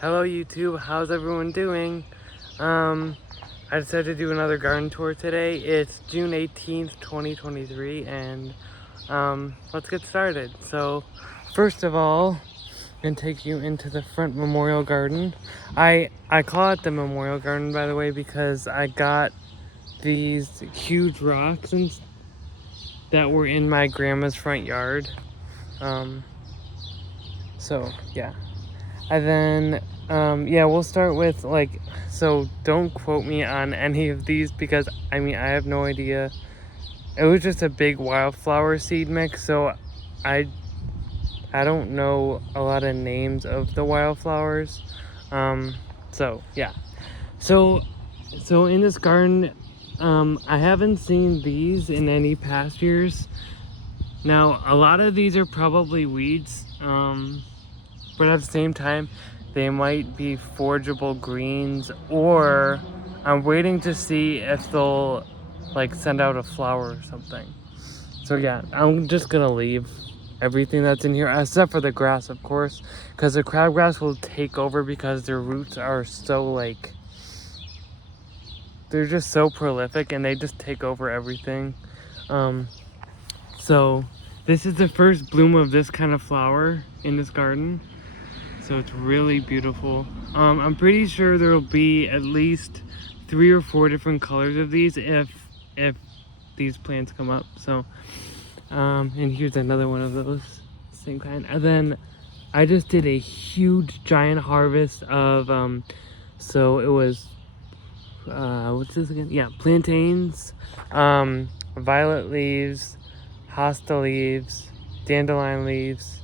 Hello YouTube, how's everyone doing? I decided to do another garden tour today. It's June 18th, 2023, and let's get started. So, first of all, I'm gonna take you into the front memorial garden. I call it the memorial garden, by the way, because I got these huge rocks that were in my grandma's front yard. So yeah. And then, yeah, we'll start with so don't quote me on any of these because I have no idea. It was just a big wildflower seed mix, so I don't know a lot of names of the wildflowers. So yeah. So in this garden, I haven't seen these in any past years. Now, a lot of these are probably weeds, but at the same time, they might be forageable greens, or I'm waiting to see if they'll send out a flower or something. So yeah, I'm just gonna leave everything that's in here, except for the grass, of course, because the crabgrass will take over because their roots are so they're just so prolific and they just take over everything. So this is the first bloom of this kind of flower in this garden. So it's really beautiful. I'm pretty sure there will be at least 3 or 4 different colors of these if these plants come up. So, and here's another one of those, same kind. And then I just did a huge giant harvest of, so it was, what's this again? Yeah, plantains, violet leaves, hosta leaves, dandelion leaves,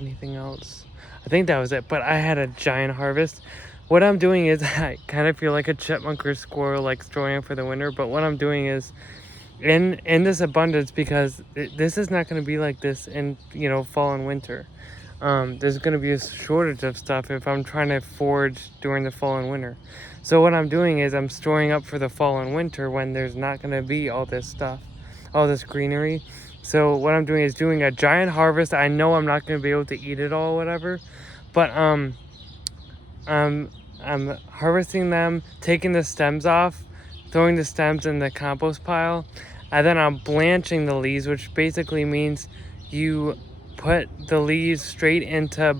anything else? I think that was it, but I had a giant harvest. What I'm doing is I kind of feel like a chipmunk or squirrel storing up for the winter, but what I'm doing is in this abundance, because this is not going to be like this in fall and winter. There's going to be a shortage of stuff if I'm trying to forage during the fall and winter. So what I'm doing is I'm storing up for the fall and winter when there's not going to be all this stuff, all this greenery. So what I'm doing is doing a giant harvest. I know I'm not going to be able to eat it all, whatever, but I'm harvesting them, taking the stems off, throwing the stems in the compost pile, and then I'm blanching the leaves, which basically means you put the leaves straight into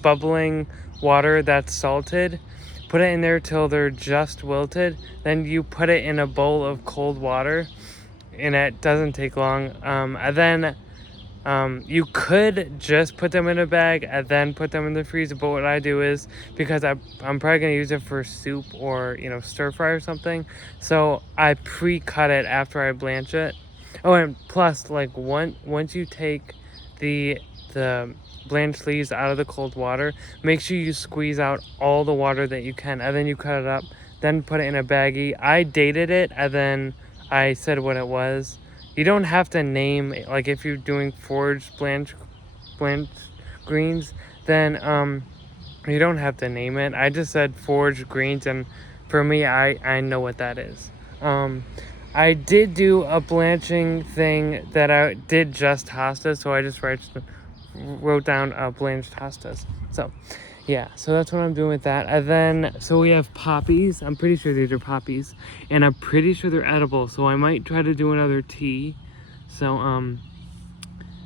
bubbling water that's salted, put it in there till they're just wilted, then you put it in a bowl of cold water, and it doesn't take long. And then you could just put them in a bag and then put them in the freezer, but what I do is, because I'm probably gonna use it for soup or stir fry or something, so I pre-cut it after I blanch it. Oh, and plus once you take the blanched leaves out of the cold water, make sure you squeeze out all the water that you can, and then you cut it up, then put it in a baggie. I dated it and then I said what it was. You don't have to name, if you're doing foraged blanched greens, then you don't have to name it. I just said foraged greens, and for me, I know what that is. I did do a blanching thing that I did just hostas, so I just wrote down blanched hostas. So yeah, so that's what I'm doing with that. And then, so we have poppies. I'm pretty sure these are poppies, and I'm pretty sure they're edible, so I might try to do another tea. So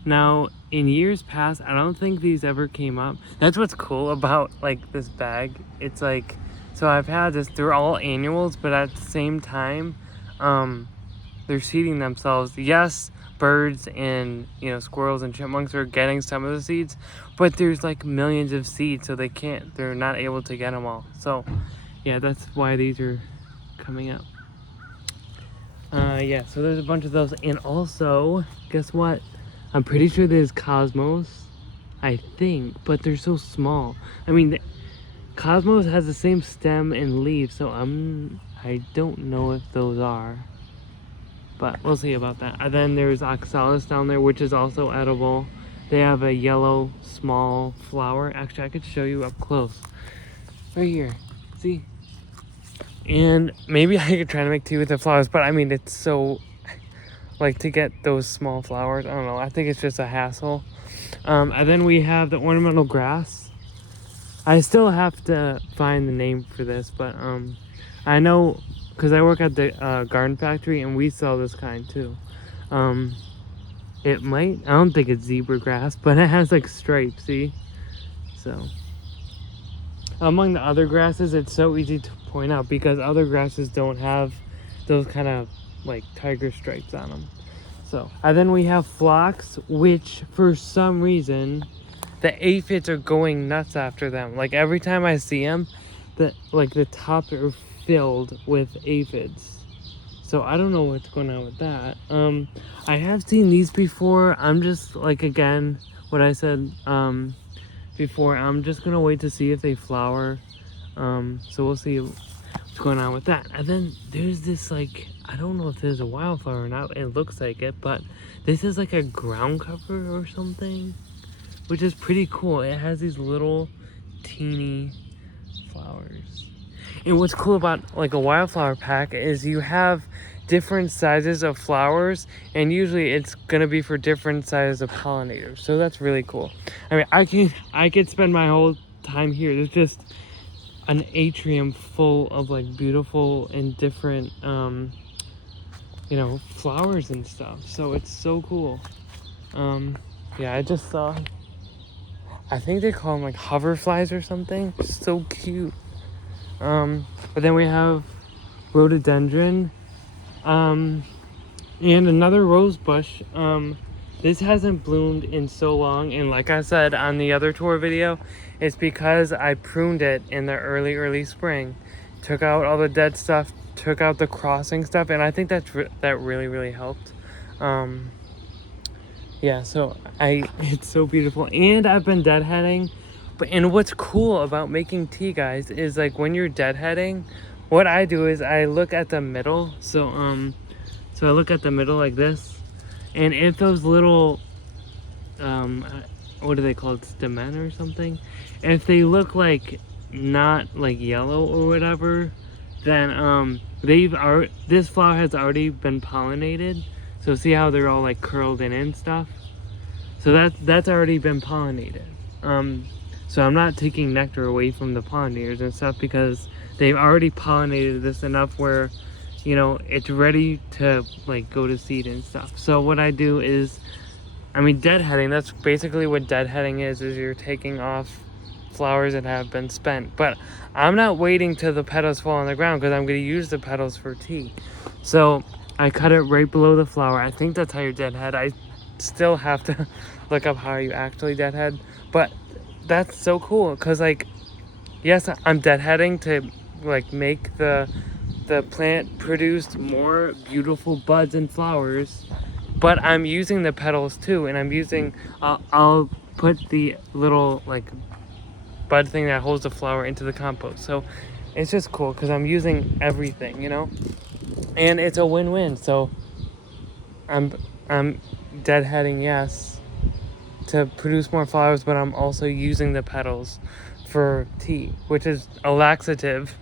now in years past, I don't think these ever came up. That's what's cool about this bag. It's so I've had this, they're all annuals, but at the same time, they're seeding themselves. Yes, birds and squirrels and chipmunks are getting some of the seeds, but there's millions of seeds, so they're not able to get them all. So yeah, that's why these are coming out. Yeah, so there's a bunch of those, and also guess what, I'm pretty sure there's cosmos, I think, but they're so small. Cosmos has the same stem and leaves, so I don't know if those are, but we'll see about that. And then there's oxalis down there, which is also edible. They have a yellow small flower. Actually, I could show you up close. Right here. See? And maybe I could try to make tea with the flowers, but it's so, to get those small flowers, I don't know. I think it's just a hassle. And then we have the ornamental grass. I still have to find the name for this, but I know because I work at the garden factory and we sell this kind too. It might, I don't think it's zebra grass, but it has like stripes, see? So among the other grasses, it's so easy to point out because other grasses don't have those kind of like tiger stripes on them. So, and then we have phlox, which for some reason the aphids are going nuts after them. Like every time I see them, the tops are filled with aphids. So I don't know what's going on with that. I have seen these before. I'm just like, again, what I said before, I'm just gonna wait to see if they flower. So we'll see what's going on with that. And then there's this, like, I don't know if there's a wildflower or not. It looks like it, but this is like a ground cover or something, which is pretty cool. It has these little teeny flowers. And what's cool about like a wildflower pack is you have different sizes of flowers, and usually it's gonna be for different sizes of pollinators. So that's really cool. I mean, I could spend my whole time here. There's just an atrium full of like beautiful and different you know, flowers and stuff. So it's so cool. Yeah, I just saw, I think they call them like hoverflies or something. So cute. But then we have rhododendron, and another rose bush. This hasn't bloomed in so long, and like I said on the other tour video, it's because I pruned it in the early spring, took out all the dead stuff, took out the crossing stuff, and I think that really helped. Yeah, so it's so beautiful, and I've been deadheading. And what's cool about making tea, guys, is like when you're deadheading, what I do is I look at the middle. So I look at the middle like this, and if those little what do they call it, stamina or something, if they look like not like yellow or whatever, then this flower has already been pollinated. So see how they're all like curled in and stuff? So that's already been pollinated. So I'm not taking nectar away from the pollinators and stuff because they've already pollinated this enough where, you know, it's ready to like go to seed and stuff. So what I do is, I mean, deadheading, that's basically what deadheading is you're taking off flowers that have been spent. But I'm not waiting till the petals fall on the ground because I'm going to use the petals for tea. So I cut it right below the flower. I think that's how you deadhead. I still have to look up how you actually deadhead, but that's so cool because, like, yes, I'm deadheading to like make the plant produce more beautiful buds and flowers, but I'm using the petals too, and I'm using I'll put the little like bud thing that holds the flower into the compost. So it's just cool because I'm using everything, you know, and it's a win-win. So I'm deadheading, yes, to produce more flowers, but I'm also using the petals for tea, which is a laxative,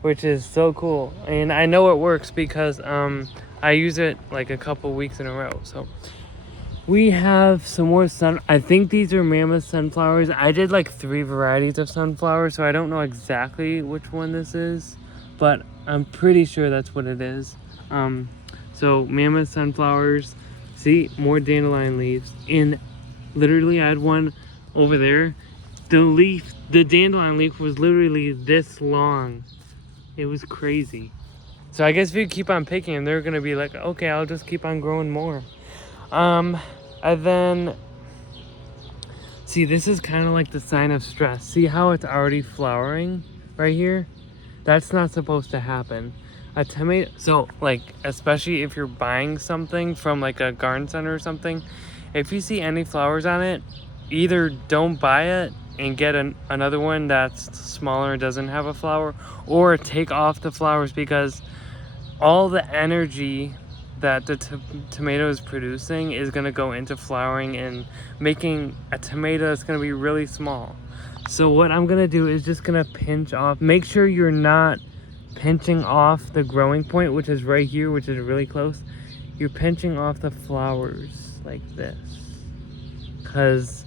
which is so cool. And I know it works because I use it like a couple weeks in a row. So we have some more I think these are mammoth sunflowers. I did like 3 varieties of sunflowers, so I don't know exactly which one this is, but I'm pretty sure that's what it is. So mammoth sunflowers, see, more dandelion leaves. And literally I had one over there. The dandelion leaf was literally this long. It was crazy. So I guess if you keep on picking them, they're gonna be like, okay, I'll just keep on growing more. And then, see, this is kind of like the sign of stress. See how it's already flowering right here? That's not supposed to happen. A tomato, so like, especially if you're buying something from like a garden center or something, if you see any flowers on it, either don't buy it and get another one that's smaller and doesn't have a flower, or take off the flowers, because all the energy that the tomato is producing is going to go into flowering and making a tomato that's going to be really small. So what I'm going to do is just going to pinch off. Make sure you're not pinching off the growing point, which is right here, which is really close. You're pinching off the flowers like this, because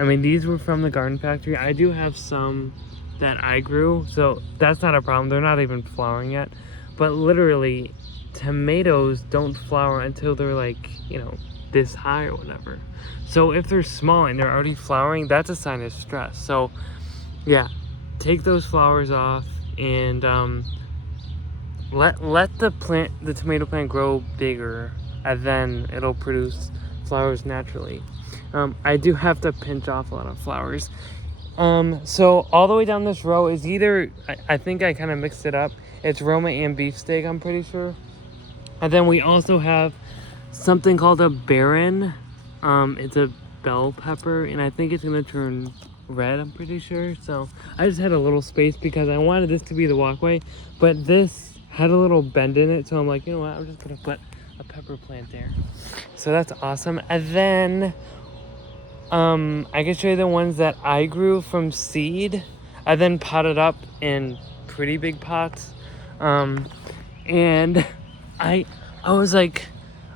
I mean, these were from the garden factory. I do have some that I grew, so that's not a problem. They're not even flowering yet. But literally, tomatoes don't flower until they're like, you know, this high or whatever. So if they're small and they're already flowering, that's a sign of stress. So yeah, take those flowers off and let the tomato plant grow bigger, and then it'll produce flowers naturally. I do have to pinch off a lot of flowers. So all the way down this row is either, I think I kind of mixed it up. It's Roma and beefsteak, I'm pretty sure. And then we also have something called a Baron. It's a bell pepper, and I think it's gonna turn red, I'm pretty sure. So I just had a little space because I wanted this to be the walkway, but this had a little bend in it, so I'm like, you know what, I'm just gonna put a pepper plant there. So that's awesome. And then I can show you the ones that I grew from seed. I then potted up in pretty big pots. And I was like,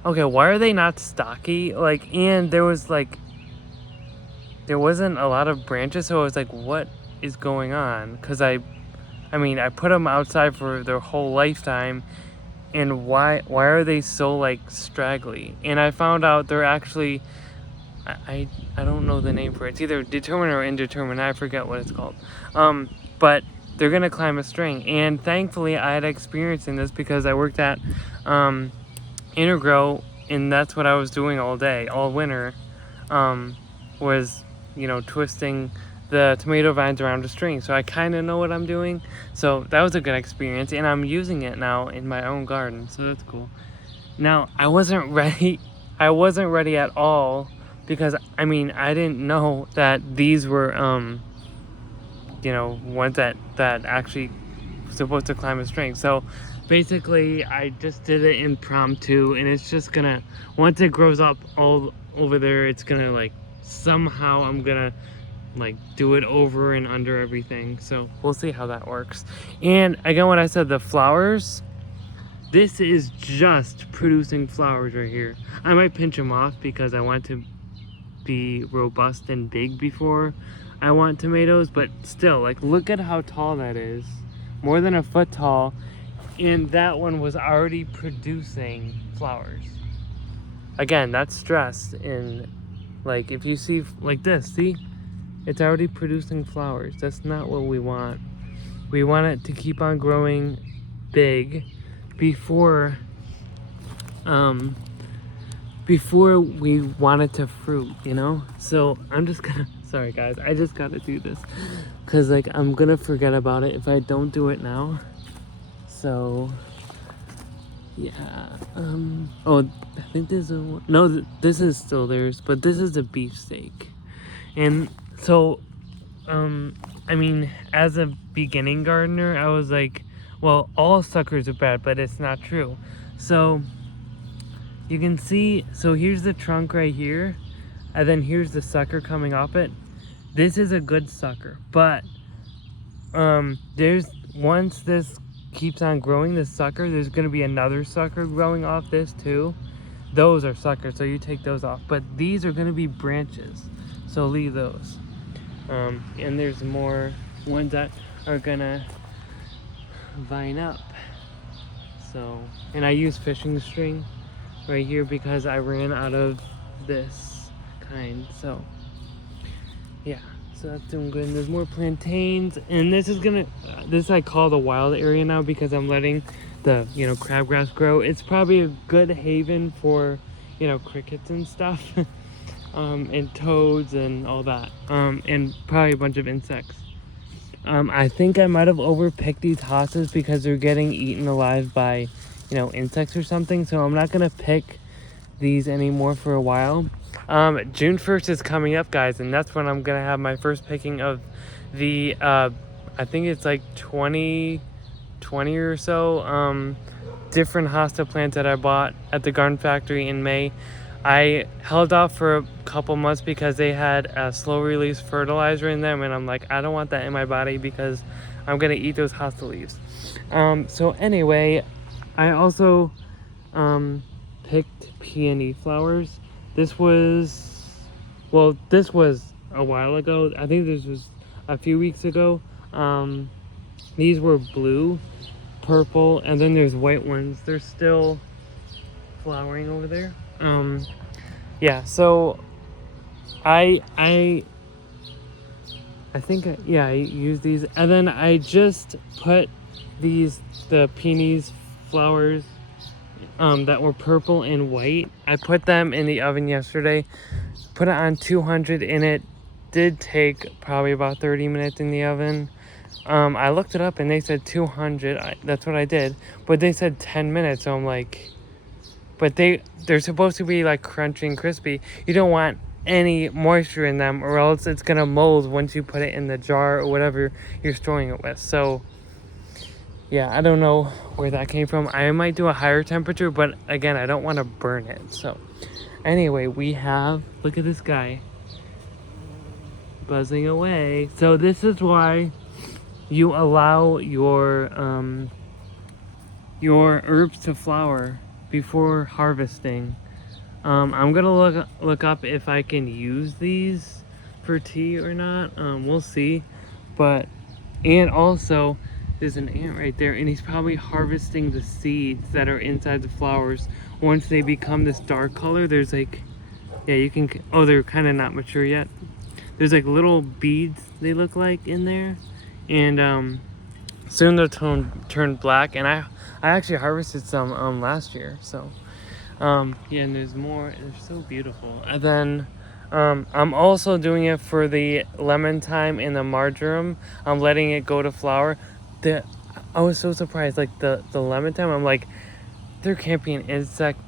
okay, why are they not stocky? Like, and there wasn't a lot of branches, so I was like, what is going on? Because I mean, I put them outside for their whole lifetime, and why are they so like straggly? And I found out they're actually, I don't know the name for it. It's either determinate or indeterminate. I forget what it's called. But they're gonna climb a string, and thankfully I had experience in this because I worked at Intergrow, and that's what I was doing all day, all winter. Was, you know, twisting the tomato vines around a string, so I kind of know what I'm doing. So that was a good experience, and I'm using it now in my own garden, so that's cool. Now I wasn't ready at all, because I mean, I didn't know that these were you know, ones that actually supposed to climb a string. So basically I just did it impromptu, and it's just gonna, once it grows up all over there, it's gonna like, somehow I'm gonna like do it over and under everything. So we'll see how that works. And again, what I said, the flowers, this is just producing flowers right here. I might pinch them off because I want to be robust and big before I want tomatoes, but still, like, look at how tall that is. More than a foot tall. And that one was already producing flowers. Again, that's stress. And like, if you see like this, see, it's already producing flowers. That's not what we want. We want it to keep on growing big before we want it to fruit, you know? So I'm just gonna, sorry guys, I just gotta do this because like I'm gonna forget about it if I don't do it now. So yeah, oh, I think this is, no, this is still theirs, but this is a beefsteak. And so I mean, as a beginning gardener, I was like, well, all suckers are bad, but it's not true. So you can see, so here's the trunk right here, and then here's the sucker coming off it. This is a good sucker, but there's, once this keeps on growing, this sucker, there's going to be another sucker growing off this too. Those are suckers, so you take those off, but these are going to be branches, so leave those. And there's more ones that are gonna vine up. So, and I use fishing string right here because I ran out of this kind. So yeah, so that's doing good. And there's more plantains, and this is gonna, this I call the wild area now because I'm letting the, you know, crabgrass grow. It's probably a good haven for, you know, crickets and stuff. And toads and all that, and probably a bunch of insects. I think I might have overpicked these hostas because they're getting eaten alive by, you know, insects or something, so I'm not gonna pick these anymore for a while. June 1st is coming up, guys, and that's when I'm gonna have my first picking of the I think it's like 20 or so different hosta plants that I bought at the garden factory in May. I held off for a couple months because they had a slow release fertilizer in them, and I'm like, I don't want that in my body because I'm gonna eat those hosta leaves. So anyway, I also picked peony flowers. This was a while ago. I think this was a few weeks ago. These were blue, purple, and then there's white ones. They're still flowering over there. Yeah, so I think, yeah, I use these. And then I just put the peonies flowers that were purple and white. I put them in the oven yesterday, put it on 200, and it did take probably about 30 minutes in the oven. I looked it up and they said 200. That's what I did, but they said 10 minutes. So I'm like, but they're supposed to be like crunchy and crispy. You don't want any moisture in them, or else it's gonna mold once you put it in the jar or whatever you're storing it with. So yeah, I don't know where that came from. I might do a higher temperature, but again, I don't want to burn it. So anyway, we have, look at this guy buzzing away. So this is why you allow your herbs to flower before harvesting. I'm gonna look up if I can use these for tea or not. We'll see. But, and also there's an ant right there, and he's probably harvesting the seeds that are inside the flowers. Once they become this dark color, there's like, yeah, you can, oh, they're kind of not mature yet. There's like little beads, they look like, in there. And soon they'll turn black. And I actually harvested some last year. So yeah, and there's more. They're so beautiful. And then I'm also doing it for the lemon thyme and the marjoram. I'm letting it go to flower. I was so surprised, like the lemon thyme, I'm like, there can't be an insect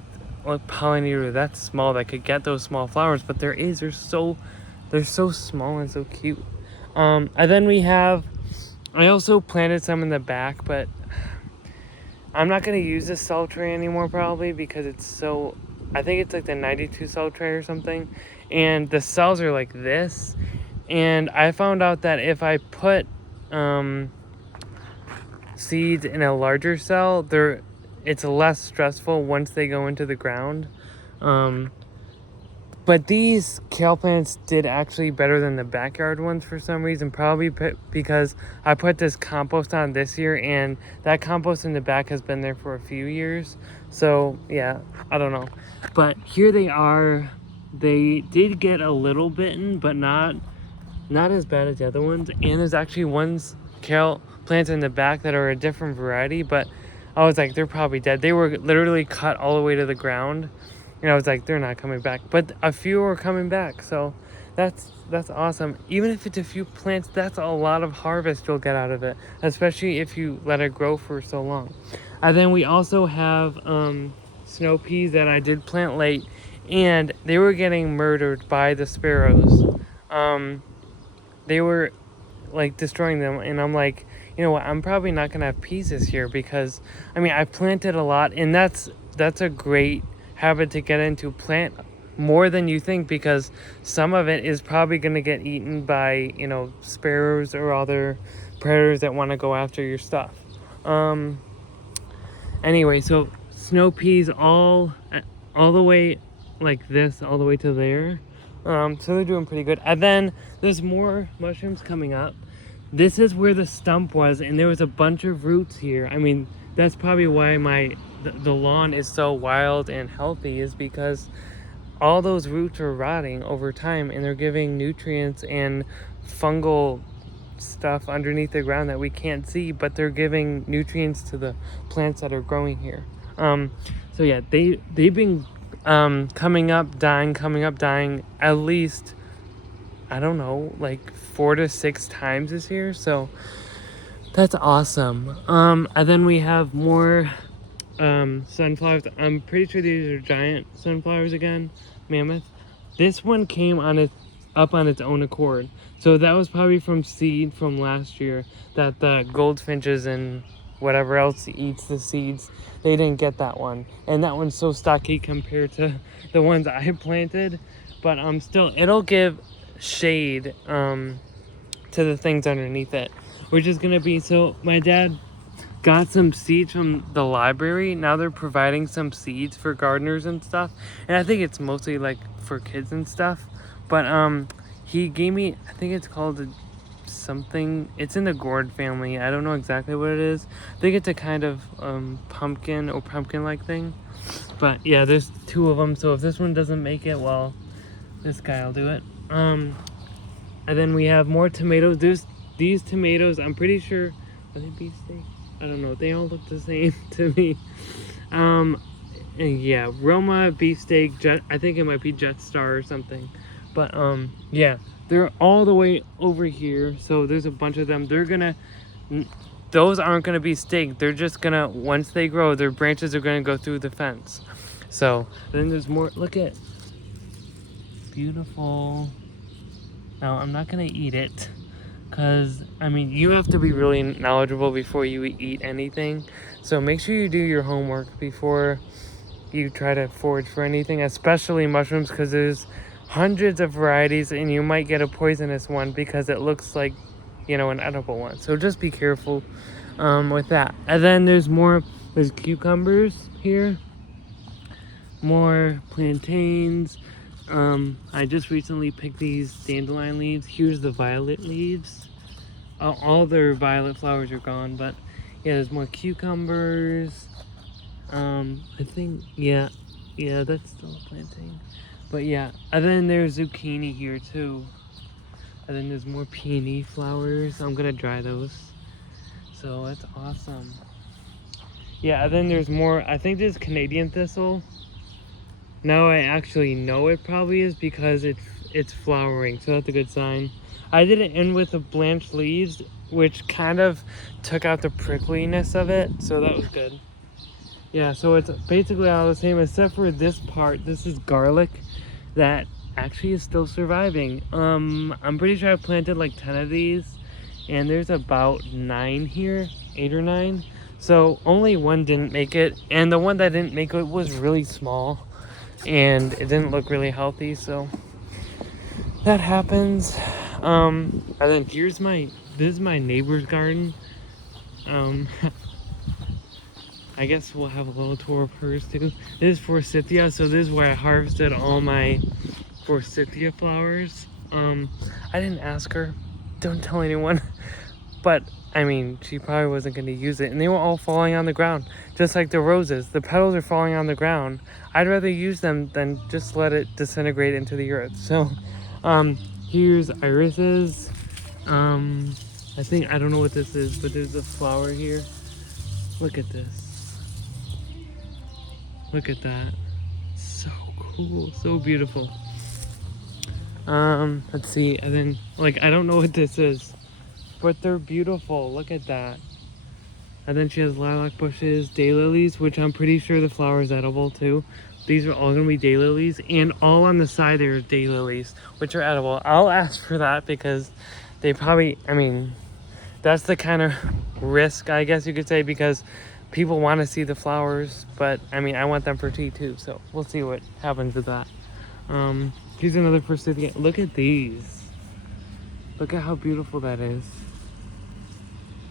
like pollinator that's small that could get those small flowers, but there is. They're so small and so cute. And then I also planted some in the back, but I'm not gonna use this cell tray anymore probably, because it's so, I think it's like the 92 cell tray or something, and the cells are like this. And I found out that if I put seeds in a larger cell, it's less stressful once they go into the ground. But these kale plants did actually better than the backyard ones for some reason, probably because I put this compost on this year, and that compost in the back has been there for a few years. So yeah, I don't know. But here they are. They did get a little bitten, but not as bad as the other ones. And there's actually kale plants in the back that are a different variety, but I was like, they're probably dead. They were literally cut all the way to the ground, and I was like, they're not coming back. But a few are coming back, so that's awesome. Even if it's a few plants, that's a lot of harvest you'll get out of it, especially if you let it grow for so long. And then we also have snow peas that I did plant late, and they were getting murdered by the sparrows. They were like destroying them, and I'm like, you know what, I'm probably not gonna have peas this year, because I mean, I planted a lot, and that's a great habit to get into. Plant more than you think, because some of it is probably gonna get eaten by, you know, sparrows or other predators that want to go after your stuff. Anyway, so snow peas all the way like this, all the way to there. So they're doing pretty good. And then there's more mushrooms coming up. This is where the stump was, and there was a bunch of roots here. I mean, that's probably why the lawn is so wild and healthy, is because all those roots are rotting over time, and they're giving nutrients and fungal stuff underneath the ground that we can't see, but they're giving nutrients to the plants that are growing here. So yeah, they've been coming up, dying at least, I don't know, like 4 to 6 times this year. So that's awesome. And then we have more sunflowers. I'm pretty sure these are giant sunflowers again, mammoth. This one came up on its own accord. So that was probably from seed from last year, that the goldfinches and whatever else eats the seeds, they didn't get that one. And that one's so stocky compared to the ones I planted. But still, it'll give shade to the things underneath it, which is gonna be, so my dad got some seeds from the library. Now they're providing some seeds for gardeners and stuff, and I think it's mostly like for kids and stuff. But he gave me, I think it's called something, it's in the gourd family. I don't know exactly what it is. I think it's a kind of pumpkin or pumpkin like thing. But yeah, there's 2 of them, so if this one doesn't make it, well, this guy will do it. And then we have more tomatoes. There's these tomatoes, I'm pretty sure, are they beefsteak? I don't know, they all look the same to me. And yeah, Roma, beefsteak, Jet, I think it might be Jetstar or something. But yeah, they're all the way over here, so there's a bunch of them. Those aren't gonna be staked. They're just gonna, once they grow, their branches are gonna go through the fence. So then there's more. Look at, beautiful. Now I'm not gonna eat it, because I mean, you have to be really knowledgeable before you eat anything. So make sure you do your homework before you try to forage for anything, especially mushrooms, because there's hundreds of varieties and you might get a poisonous one because it looks like, you know, an edible one. So just be careful with that. And then there's cucumbers here, more plantains. I just recently picked these dandelion leaves. Here's the violet leaves. All their violet flowers are gone, but yeah, there's more cucumbers. I think, yeah, that's still a plantain. But yeah, and then there's zucchini here too. And then there's more peony flowers. I'm gonna dry those. So that's awesome. Yeah, and then there's more, I think there's Canadian thistle. Now I actually know it probably is because it's flowering, so that's a good sign. I did it in with the blanched leaves, which kind of took out the prickliness of it, so that was good. Yeah, so it's basically all the same except for this part. This is garlic that actually is still surviving. I'm pretty sure I planted like 10 of these, and there's about 9 here, 8 or 9. So only one didn't make it, and the one that didn't make it was really small, and it didn't look really healthy, so that happens. And then this is my neighbor's garden. I guess we'll have a little tour of hers too. This is forsythia, so this is where I harvested all my forsythia flowers. I didn't ask her, don't tell anyone, but I mean, she probably wasn't going to use it, and they were all falling on the ground, just like the roses. The petals are falling on the ground. I'd rather use them than just let it disintegrate into the earth. So, here's irises. I don't know what this is, but there's a flower here. Look at this. Look at that. So cool, so beautiful. Let's see, and then, like, I don't know what this is, but they're beautiful. Look at that. And then she has lilac bushes, daylilies, which I'm pretty sure the flower is edible too. These are all gonna be daylilies, and all on the side there's daylilies, which are edible. I'll ask for that because they probably, I mean, that's the kind of risk, I guess you could say, because people want to see the flowers, but I mean, I want them for tea too, so we'll see what happens with that. Here's another forsythia. Look at these. Look at how beautiful that is.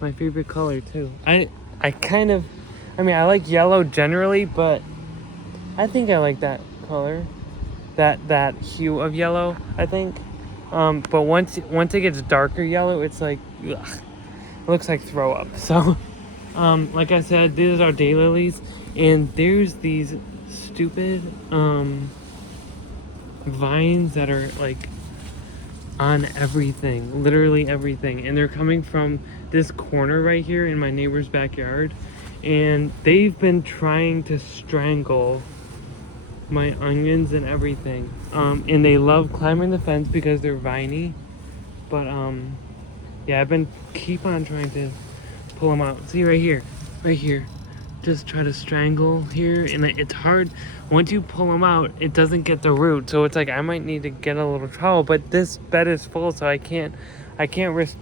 My favorite color too. I like yellow generally, but I think I like that color, that hue of yellow, I think. But once it gets darker yellow, it's like, ugh, it looks like throw up. So, like I said, these are daylilies, and there's these stupid vines that are like on everything, literally everything, and they're coming from this corner right here in my neighbor's backyard, and they've been trying to strangle my onions and everything. And they love climbing the fence because they're viney, but yeah, I've been keep on trying to pull them out. See right here, just try to strangle here, and it's hard. Once you pull them out, it doesn't get the root, so it's like I might need to get a little trowel, but this bed is full, so I can't risk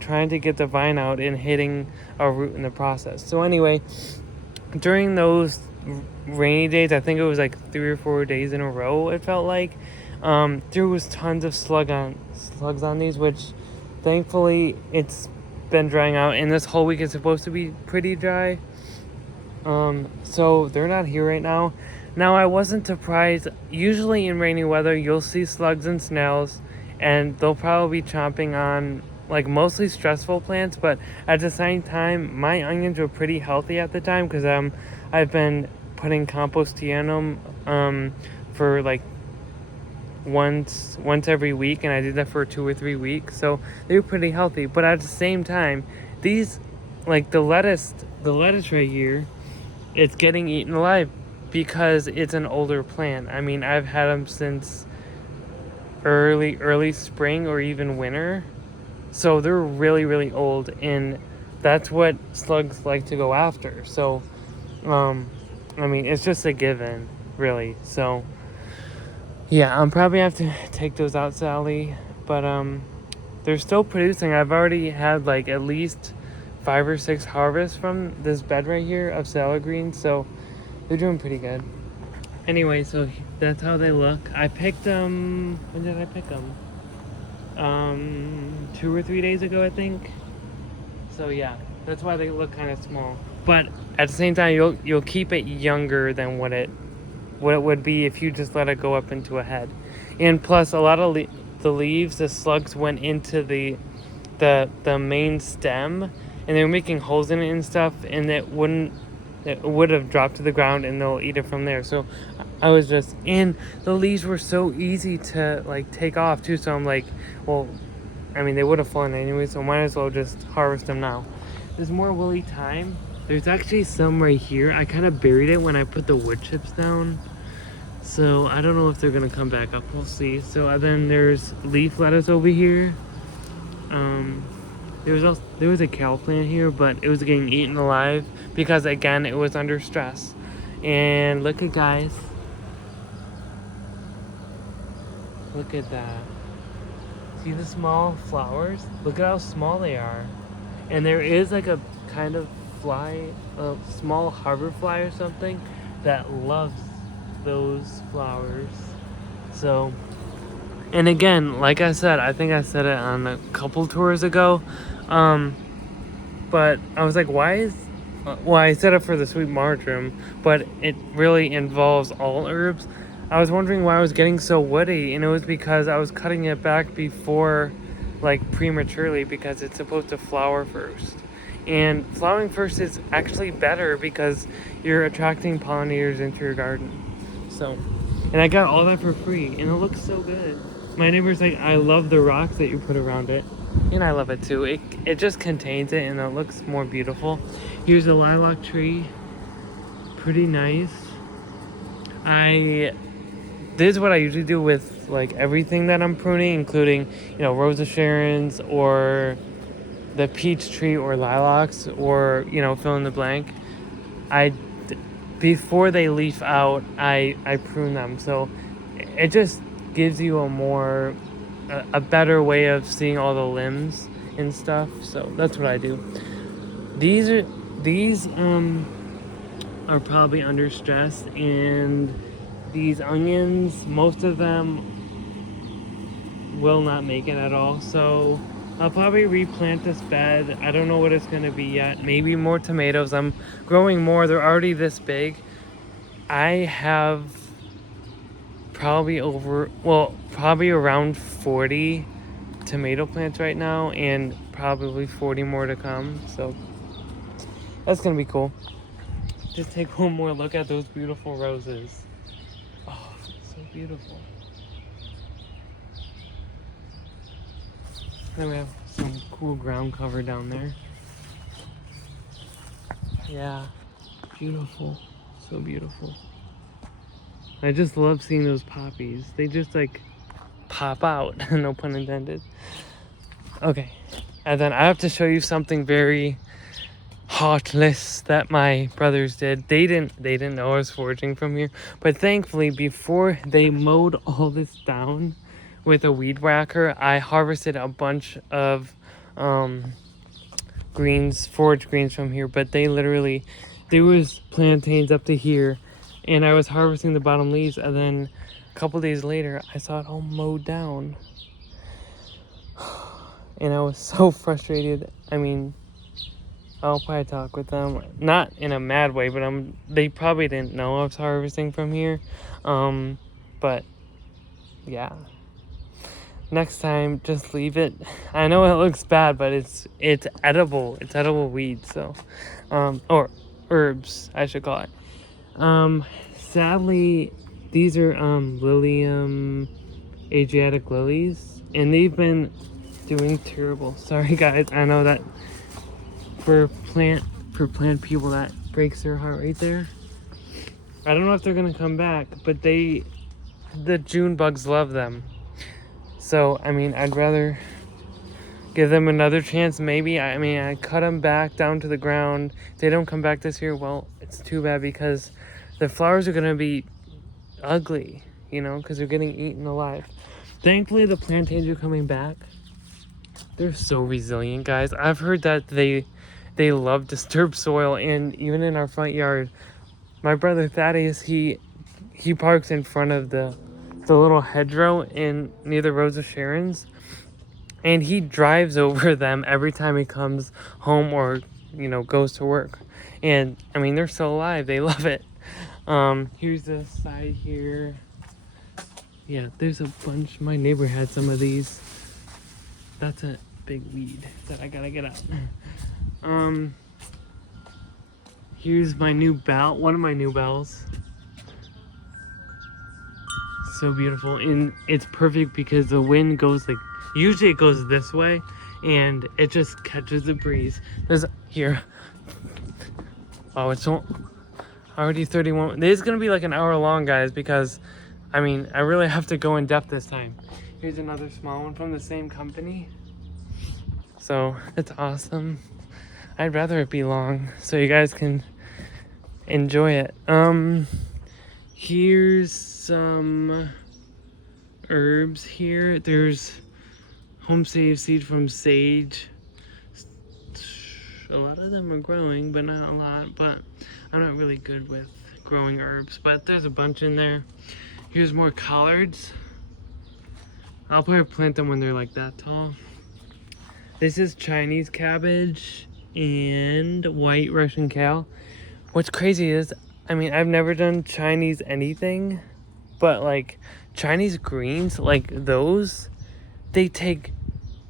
trying to get the vine out and hitting a root in the process. So anyway, during those rainy days, I think it was like 3 or 4 days in a row, it felt like, there was tons of slugs on these, which thankfully it's been drying out, and this whole week is supposed to be pretty dry. So they're not here right now. Now, I wasn't surprised. Usually in rainy weather, you'll see slugs and snails, and they'll probably be chomping on like mostly stressful plants, but at the same time my onions were pretty healthy at the time because I've been putting compost tea in them for like once every week, and I did that for 2 or 3 weeks, so they were pretty healthy. But at the same time, these, like the lettuce right here, it's getting eaten alive because it's an older plant. I mean, I've had them since early spring or even winter, so they're really old, and that's what slugs like to go after. So I mean, it's just a given, really. So yeah, I'm probably have to take those out, Sally. But they're still producing. I've already had like at least 5 or 6 harvests from this bed right here of salad greens, so they're doing pretty good. Anyway, so that's how they look. I picked them. When did I pick them? 2 or 3 days ago, I think. So yeah, that's why they look kind of small. But at the same time, you'll keep it younger than what it would be if you just let it go up into a head. And plus, a lot of the leaves, the slugs went into the main stem, and they were making holes in it and stuff, and it would have dropped to the ground, and they'll eat it from there. So I was just, and the leaves were so easy to like take off too. So I'm like, well, I mean, they would have fallen anyway, so might as well just harvest them now. There's more woolly thyme. There's actually some right here. I kind of buried it when I put the wood chips down, so I don't know if they're gonna come back up. We'll see. So then there's leaf lettuce over here. There was a kale plant here, but it was getting eaten alive because again it was under stress. And look at guys, look at that. See the small flowers? Look at how small they are. And there is like a kind of fly, a small harbor fly or something that loves those flowers. So, and again, like I said, I think I said it on a couple tours ago, but I was like, why is, well, I said it for the sweet marjoram, but it really involves all herbs. I was wondering why I was getting so woody, and it was because I was cutting it back before, like prematurely, because it's supposed to flower first. And flowering first is actually better because you're attracting pollinators into your garden. So, and I got all that for free, and it looks so good. My neighbor's like, I love the rocks that you put around it. And I love it too. It just contains it, and it looks more beautiful. Here's a lilac tree. Pretty nice. This is what I usually do with like everything that I'm pruning, including, you know, Rosa Sharons or the peach tree or lilacs, or, you know, fill in the blank. Before they leaf out, I prune them. So it just gives you a better way of seeing all the limbs and stuff. So that's what I do. These are probably under stress, and these onions, most of them will not make it at all. So I'll probably replant this bed. I don't know what it's gonna be yet. Maybe more tomatoes. I'm growing more. They're already this big. I have probably around 40 tomato plants right now, and probably 40 more to come. So that's gonna be cool. Just take one more look at those beautiful roses. Oh, so beautiful. Then we have some cool ground cover down there. Yeah, beautiful. So beautiful. I just love seeing those poppies. They just like pop out, no pun intended. Okay, and then I have to show you something very heartless that my brothers did. They didn't know I was foraging from here, but thankfully before they mowed all this down with a weed whacker, I harvested a bunch of forage greens from here. But there was plantains up to here, and I was harvesting the bottom leaves, and then a couple days later I saw it all mowed down, and I was so frustrated. I mean, I'll probably talk with them, not in a mad way, but they probably didn't know I was harvesting from here. But yeah, next time just leave it. I know it looks bad, but it's edible. It's edible weed, so or herbs I should call it. Sadly these are Lilium Asiatic lilies, and they've been doing terrible. Sorry guys, I know that for plant people that breaks their heart right there. I don't know if they're gonna come back, but the June bugs love them. So I mean, I'd rather give them another chance. Maybe I cut them back down to the ground. If they don't come back this year, well, it's too bad, because the flowers are gonna be ugly, you know, because they're getting eaten alive. Thankfully, the plantains are coming back. They're so resilient, guys. I've heard that they love disturbed soil, and even in our front yard, my brother Thaddeus, he parks in front of the little hedgerow in near the Rose of Sharon's, and he drives over them every time he comes home or, you know, goes to work. And I mean, they're still alive. They love it. Here's the side here. Yeah, there's a bunch. My neighbor had some of these. That's a big weed that I gotta get out. Here's my new bell, one of my new bells. So beautiful, and it's perfect because the wind goes like, usually it goes this way, and it just catches the breeze. There's here. Oh, it's already 31. This is gonna be like an hour long, guys, because I mean, I really have to go in depth this time. Here's another small one from the same company. So it's awesome. I'd rather it be long so you guys can enjoy it. Here's some herbs here. There's home save seed from sage. A lot of them are growing, but not a lot. But I'm not really good with growing herbs, but there's a bunch in there. Here's more collards. I'll probably plant them when they're like that tall. This is Chinese cabbage and white Russian kale. What's crazy is, I mean, I've never done Chinese anything, but like Chinese greens, like those, they take,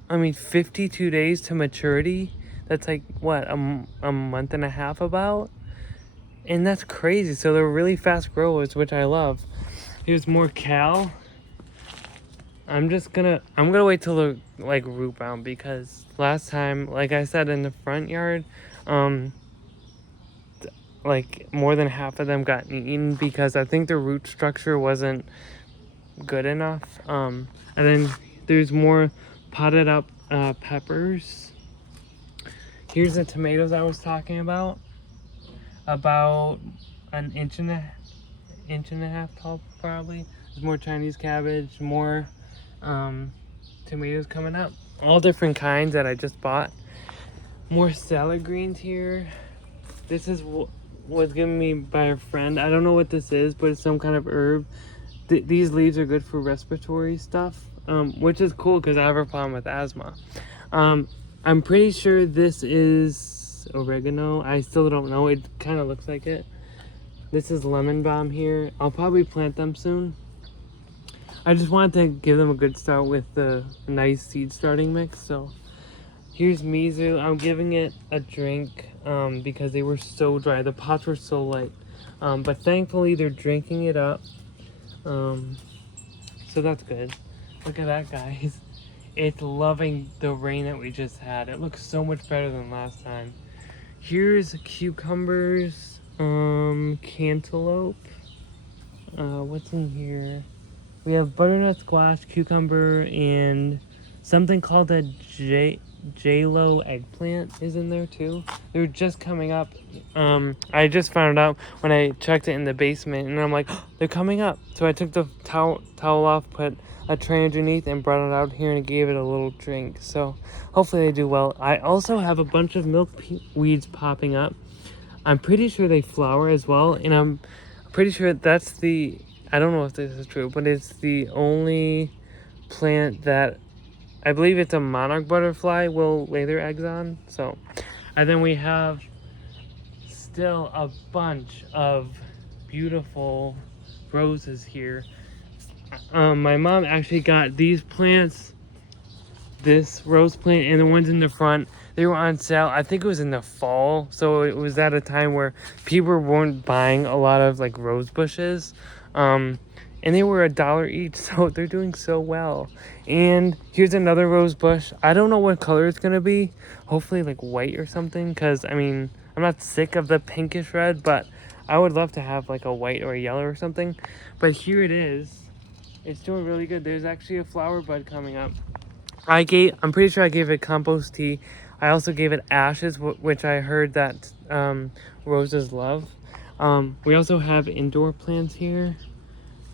I mean, 52 days to maturity. That's like, what, a month and a half about? And that's crazy. So they're really fast growers, which I love. Here's more kale. I'm gonna wait till they're like root bound, because last time, like I said, in the front yard, like more than half of them got eaten because I think the root structure wasn't good enough. And then there's more potted up peppers. Here's the tomatoes I was talking about an inch and a half tall probably. There's more Chinese cabbage, more tomatoes coming up, all different kinds that I just bought. More salad greens here. This is was given me by a friend. I don't know what this is, but it's some kind of herb. These leaves are good for respiratory stuff, which is cool because I have a problem with asthma. I'm pretty sure this is oregano. I still don't know. It kind of looks like it. This is lemon balm here. I'll probably plant them soon. I just wanted to give them a good start with the nice seed starting mix. So here's miso. I'm giving it a drink because they were so dry. The pots were so light. But thankfully they're drinking it up. So that's good. Look at that, guys. It's loving the rain that we just had. It looks so much better than last time. Here's cucumbers, cantaloupe. What's in here? We have butternut squash, cucumber, and something called a J-Lo eggplant is in there too. They're just coming up. I just found out when I checked it in the basement, and I'm like, oh, they're coming up. So I took the towel off, put a tray underneath, and brought it out here and gave it a little drink. So hopefully they do well. I also have a bunch of milkweeds popping up. I'm pretty sure they flower as well, and I'm pretty sure that's the, I don't know if this is true, but it's the only plant that I believe it's a monarch butterfly will lay their eggs on. So, and then we have still a bunch of beautiful roses here. my mom actually got these plants, this rose plant and the ones in the front. They were on sale. I think it was in the fall, so it was at a time where people weren't buying a lot of like rose bushes. And they were $1 each, so they're doing so well. And here's another rose bush. I don't know what color it's gonna be. Hopefully like white or something, because I mean, I'm not sick of the pinkish red, but I would love to have like a white or a yellow or something. But here it is. It's doing really good. There's actually a flower bud coming up. I'm pretty sure I gave it compost tea. I also gave it ashes, which I heard that roses love. We also have indoor plants here.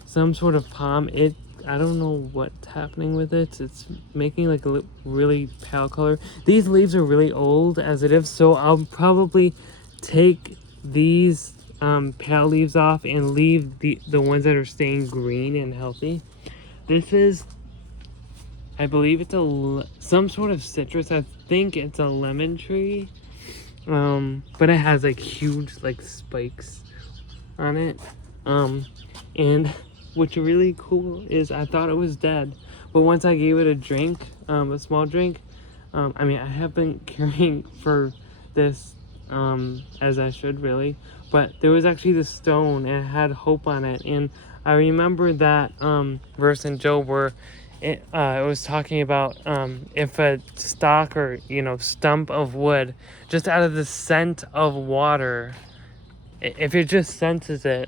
Some sort of palm. I don't know what's happening with it. It's making like a really pale color. These leaves are really old as it is, so I'll probably take these pale leaves off and leave the ones that are staying green and healthy. This is, I believe it's some sort of citrus. I think it's a lemon tree, but it has like huge like spikes on it. And what's really cool is I thought it was dead, but once I gave it a drink, a small drink, I mean, I have been caring for this as I should really, but there was actually this stone and it had hope on it. And I remember that verse in Job where it was talking about if a stalk or stump of wood, just out of the scent of water, if it just senses the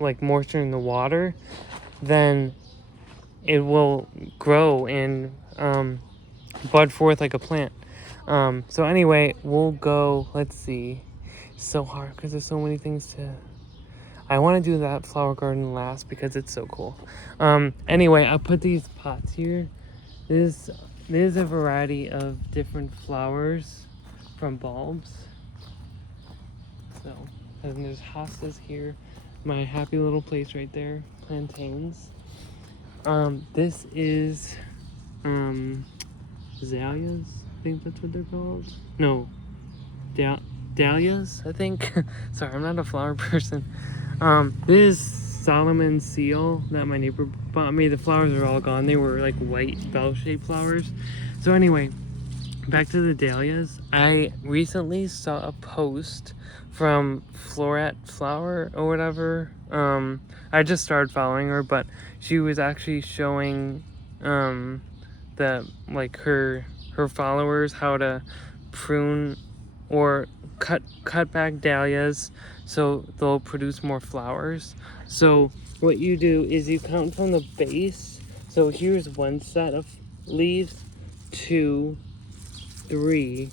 like moisture in the water, then it will grow and bud forth like a plant. So anyway, we'll go. Let's see. It's so hard because there's so many things to. I want to do that flower garden last because it's so cool. Anyway, I put these pots here. There's a variety of different flowers from bulbs. So, and there's hostas here. My happy little place right there. Plantains. This is azaleas. I think that's what they're called. No, dahlias, I think. Sorry, I'm not a flower person. This is Solomon seal that my neighbor bought me. The flowers are all gone. They were like white bell-shaped flowers. So anyway, back to the dahlias. I recently saw a post from Floret Flower or whatever. I just started following her, but she was actually showing her followers how to prune or cut back dahlias so they'll produce more flowers. So what you do is you count from the base. So here's one set of leaves, 2, 3,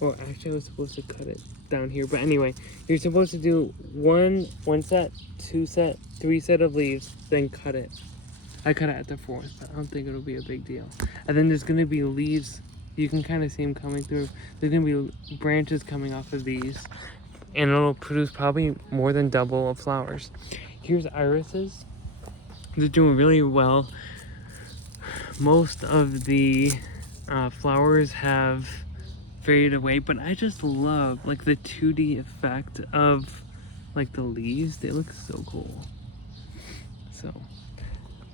or actually I was supposed to cut it down here, but anyway, you're supposed to do one set, 2 set, 3 set of leaves, then cut it. I cut it at the 4th, but I don't think it'll be a big deal. And then there's gonna be leaves. You can kind of see them coming through. There's gonna be branches coming off of these, and it'll produce probably more than double of flowers. Here's irises. They're doing really well. Most of the flowers have faded away, but I just love like the 2D effect of like the leaves. They look so cool. So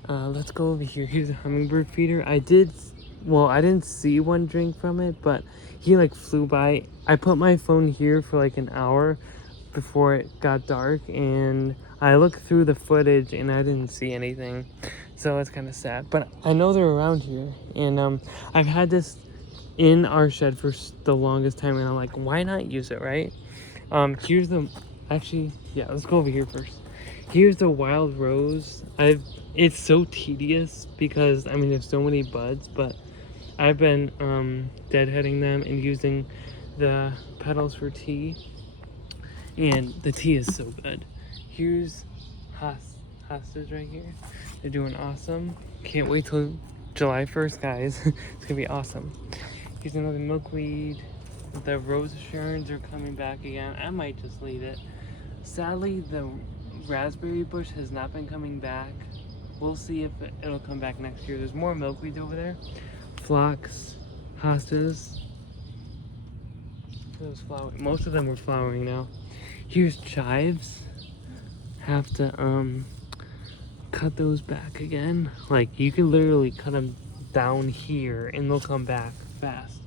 let's go over here. Here's a hummingbird feeder. I didn't see one drink from it, but he like flew by. I put my phone here for like an hour before it got dark, and I looked through the footage and I didn't see anything, so it's kind of sad. But I know they're around here, and I've had this in our shed for the longest time, and I'm like, why not use it, right? Here's let's go over here first. Here's the wild rose. It's so tedious because I mean there's so many buds, but I've been deadheading them and using the petals for tea, and the tea is so good. Here's hostas right here. They're doing awesome. Can't wait till July 1st, guys. It's gonna be awesome. Here's another milkweed. The rose assurance are coming back again. I might just leave it. Sadly, the raspberry bush has not been coming back. We'll see if it'll come back next year. There's more milkweeds over there. Phlox, hostas. Those flowering. Most of them are flowering now. Here's chives. Have to cut those back again. Like, you can literally cut them down here and they'll come back fast.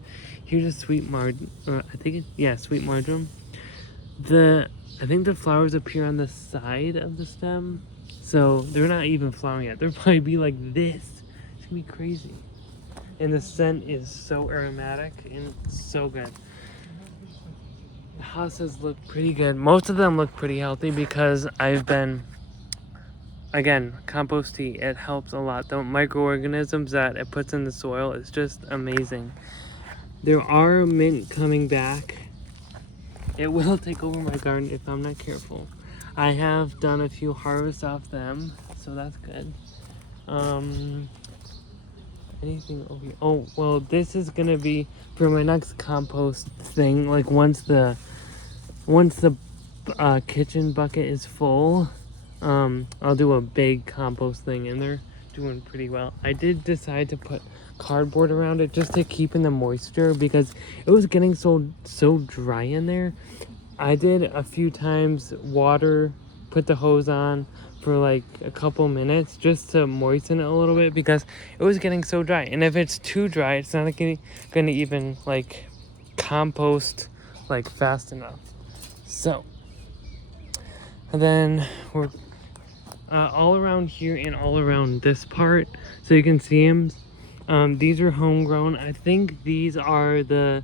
Here's a sweet marjoram. Sweet marjoram. I think the flowers appear on the side of the stem, so they're not even flowering yet. They'll probably be like this. It's gonna be crazy. And the scent is so aromatic and it's so good. The hostas look pretty good. Most of them look pretty healthy because I've been, again, compost tea, it helps a lot. The microorganisms that it puts in the soil is just amazing. There are mint coming back. It will take over my garden if I'm not careful. I have done a few harvests off them, so that's good. Anything over here? Oh, well, this is gonna be for my next compost thing. Like, once the kitchen bucket is full, I'll do a big compost thing, and they're doing pretty well. I did decide to put cardboard around it just to keep in the moisture because it was getting so dry in there. I did a few times water, put the hose on for like a couple minutes just to moisten it a little bit because it was getting so dry. And if it's too dry, it's not gonna even like compost like fast enough. So, and then we're all around here and all around this part, so you can see them. These are homegrown. I think these are the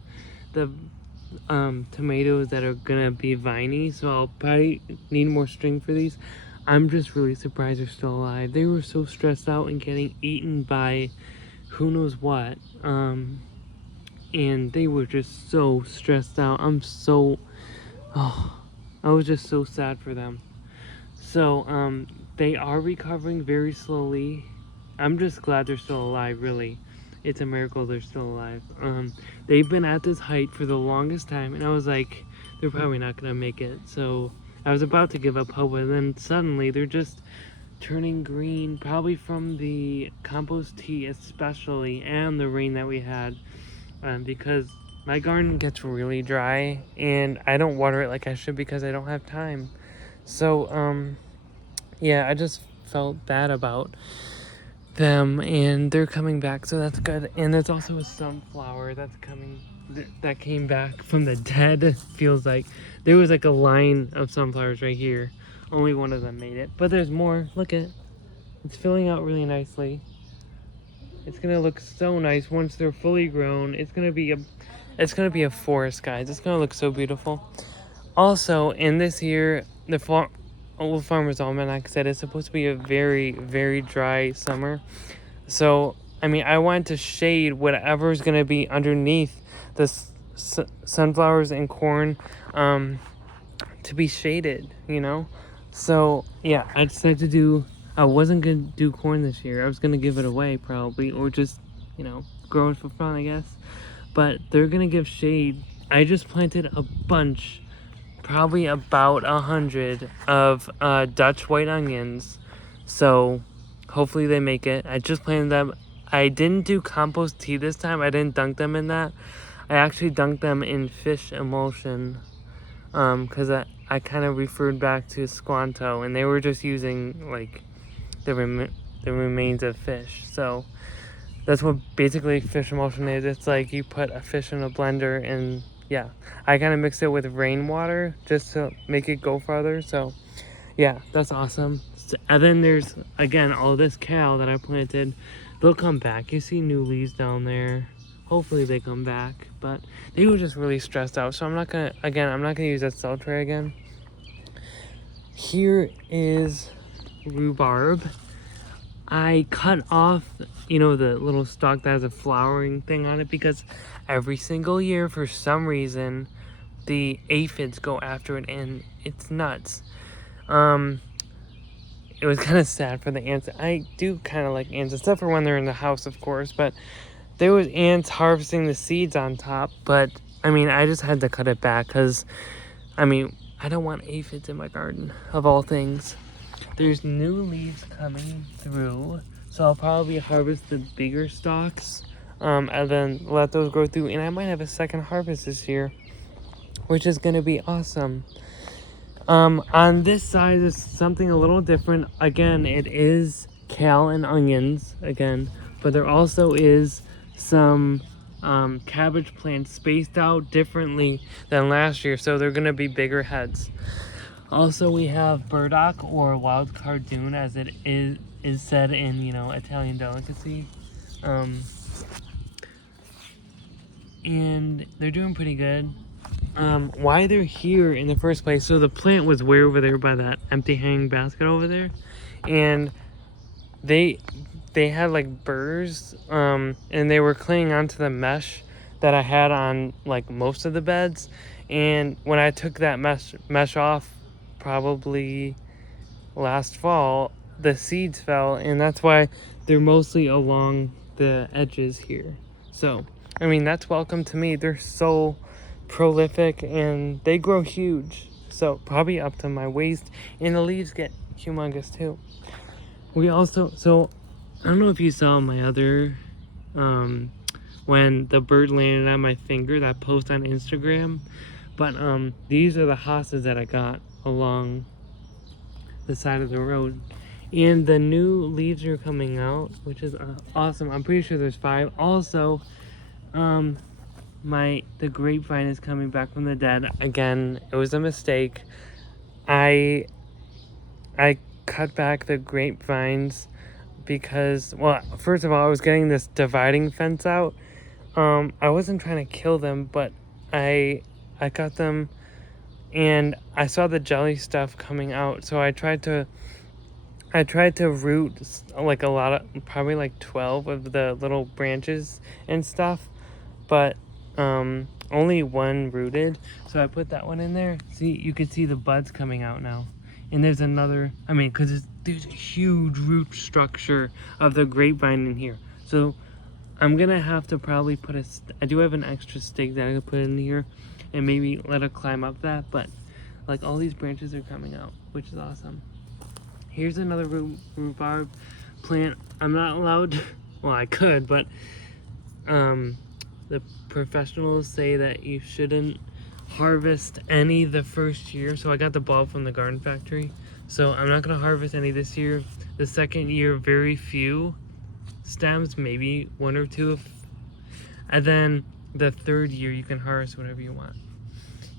tomatoes that are gonna be viney, so I'll probably need more string for these. I'm just really surprised they're still alive. They were so stressed out and getting eaten by who knows what, and they were just so stressed out. I was just so sad for them. So they are recovering very slowly. I'm just glad they're still alive, really. It's a miracle they're still alive. They've been at this height for the longest time, and I was like, they're probably not gonna make it. So I was about to give up hope, and then suddenly they're just turning green, probably from the compost tea especially, and the rain that we had, because my garden gets really dry, and I don't water it like I should because I don't have time. So, yeah, I just felt bad about them, and they're coming back, so that's good. And there's also a sunflower that's coming, that came back from the dead. Feels like there was like a line of sunflowers right here. Only one of them made it, but there's more. Look at, it's filling out really nicely. It's gonna look so nice once they're fully grown. It's gonna be a forest, guys. It's gonna look so beautiful. Also, in this year, the Old Farmer's Almanac said it's supposed to be a very, very dry summer. So, I mean, I want to shade whatever is going to be underneath the sunflowers and corn to be shaded, you know? So, yeah, I decided I wasn't going to do corn this year. I was going to give it away probably, or just, grow it for fun, I guess. But they're going to give shade. I just planted a bunch, probably about 100 of Dutch white onions, so hopefully they make it. I just planted them. I didn't do compost tea this time. I didn't dunk them in that. I actually dunked them in fish emulsion, because I kind of referred back to Squanto, and they were just using like the remains of fish. So that's what basically fish emulsion is. It's like you put a fish in a blender, and yeah, I kind of mix it with rainwater just to make it go farther. So yeah, that's awesome. And then there's, again, all this kale that I planted. They'll come back. You see new leaves down there. Hopefully they come back. But they were just really stressed out. So I'm not going to use that cell tray again. Here is rhubarb. I cut off, the little stalk that has a flowering thing on it because every single year, for some reason, the aphids go after it, and it's nuts. It was kind of sad for the ants. I do kind of like ants, except for when they're in the house, of course, but there was ants harvesting the seeds on top. But, I just had to cut it back because, I don't want aphids in my garden, of all things. There's new leaves coming through, so I'll probably harvest the bigger stalks, and then let those grow through, and I might have a second harvest this year, which is going to be awesome. On this side is something a little different. Again, it is kale and onions again, but there also is some cabbage plants spaced out differently than last year, so they're gonna be bigger heads. Also, we have burdock or wild cardoon, as it is said in, you know, Italian delicacy. And they're doing pretty good. Why they're here in the first place, so the plant was way over there by that empty hanging basket over there, and they had like burrs, and they were clinging onto the mesh that I had on like most of the beds. And when I took that mesh off, probably last fall, the seeds fell, and that's why they're mostly along the edges here. So I mean, that's welcome to me. They're so prolific and they grow huge, so probably up to my waist, and the leaves get humongous too. We also, so I don't know if you saw my other when the bird landed on my finger, that post on Instagram, but these are the hostas that I got along the side of the road, and the new leaves are coming out, which is awesome. I'm pretty sure there's 5. Also, the grapevine is coming back from the dead again. It was a mistake. I cut back the grapevines because, well, first of all, I was getting this dividing fence out. I wasn't trying to kill them, but I cut them, and I saw the jelly stuff coming out, so I tried to root like a lot of, probably like 12 of the little branches and stuff, but only one rooted, so I put that one in there. See, you can see the buds coming out now, and there's another, I mean, because there's a huge root structure of the grapevine in here, so I'm gonna have to probably put I do have an extra stake that I could put in here and maybe let it climb up that, but like all these branches are coming out, which is awesome. Here's another rhubarb plant. I'm not allowed to, well, I could, but the professionals say that you shouldn't harvest any the first year. So I got the bulb from the garden factory, so I'm not gonna harvest any this year. The second year, very few stems, maybe 1 or 2, and then the third year you can harvest whatever you want.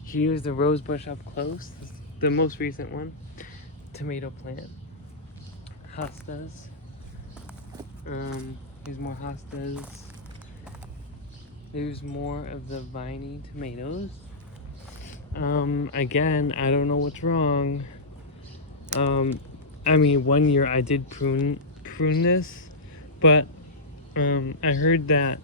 Here's the rose bush up close, the most recent one. Tomato plant, hostas. Here's more hostas. There's more of the viney tomatoes. Again, I don't know what's wrong. I mean, one year I did prune this, but I heard that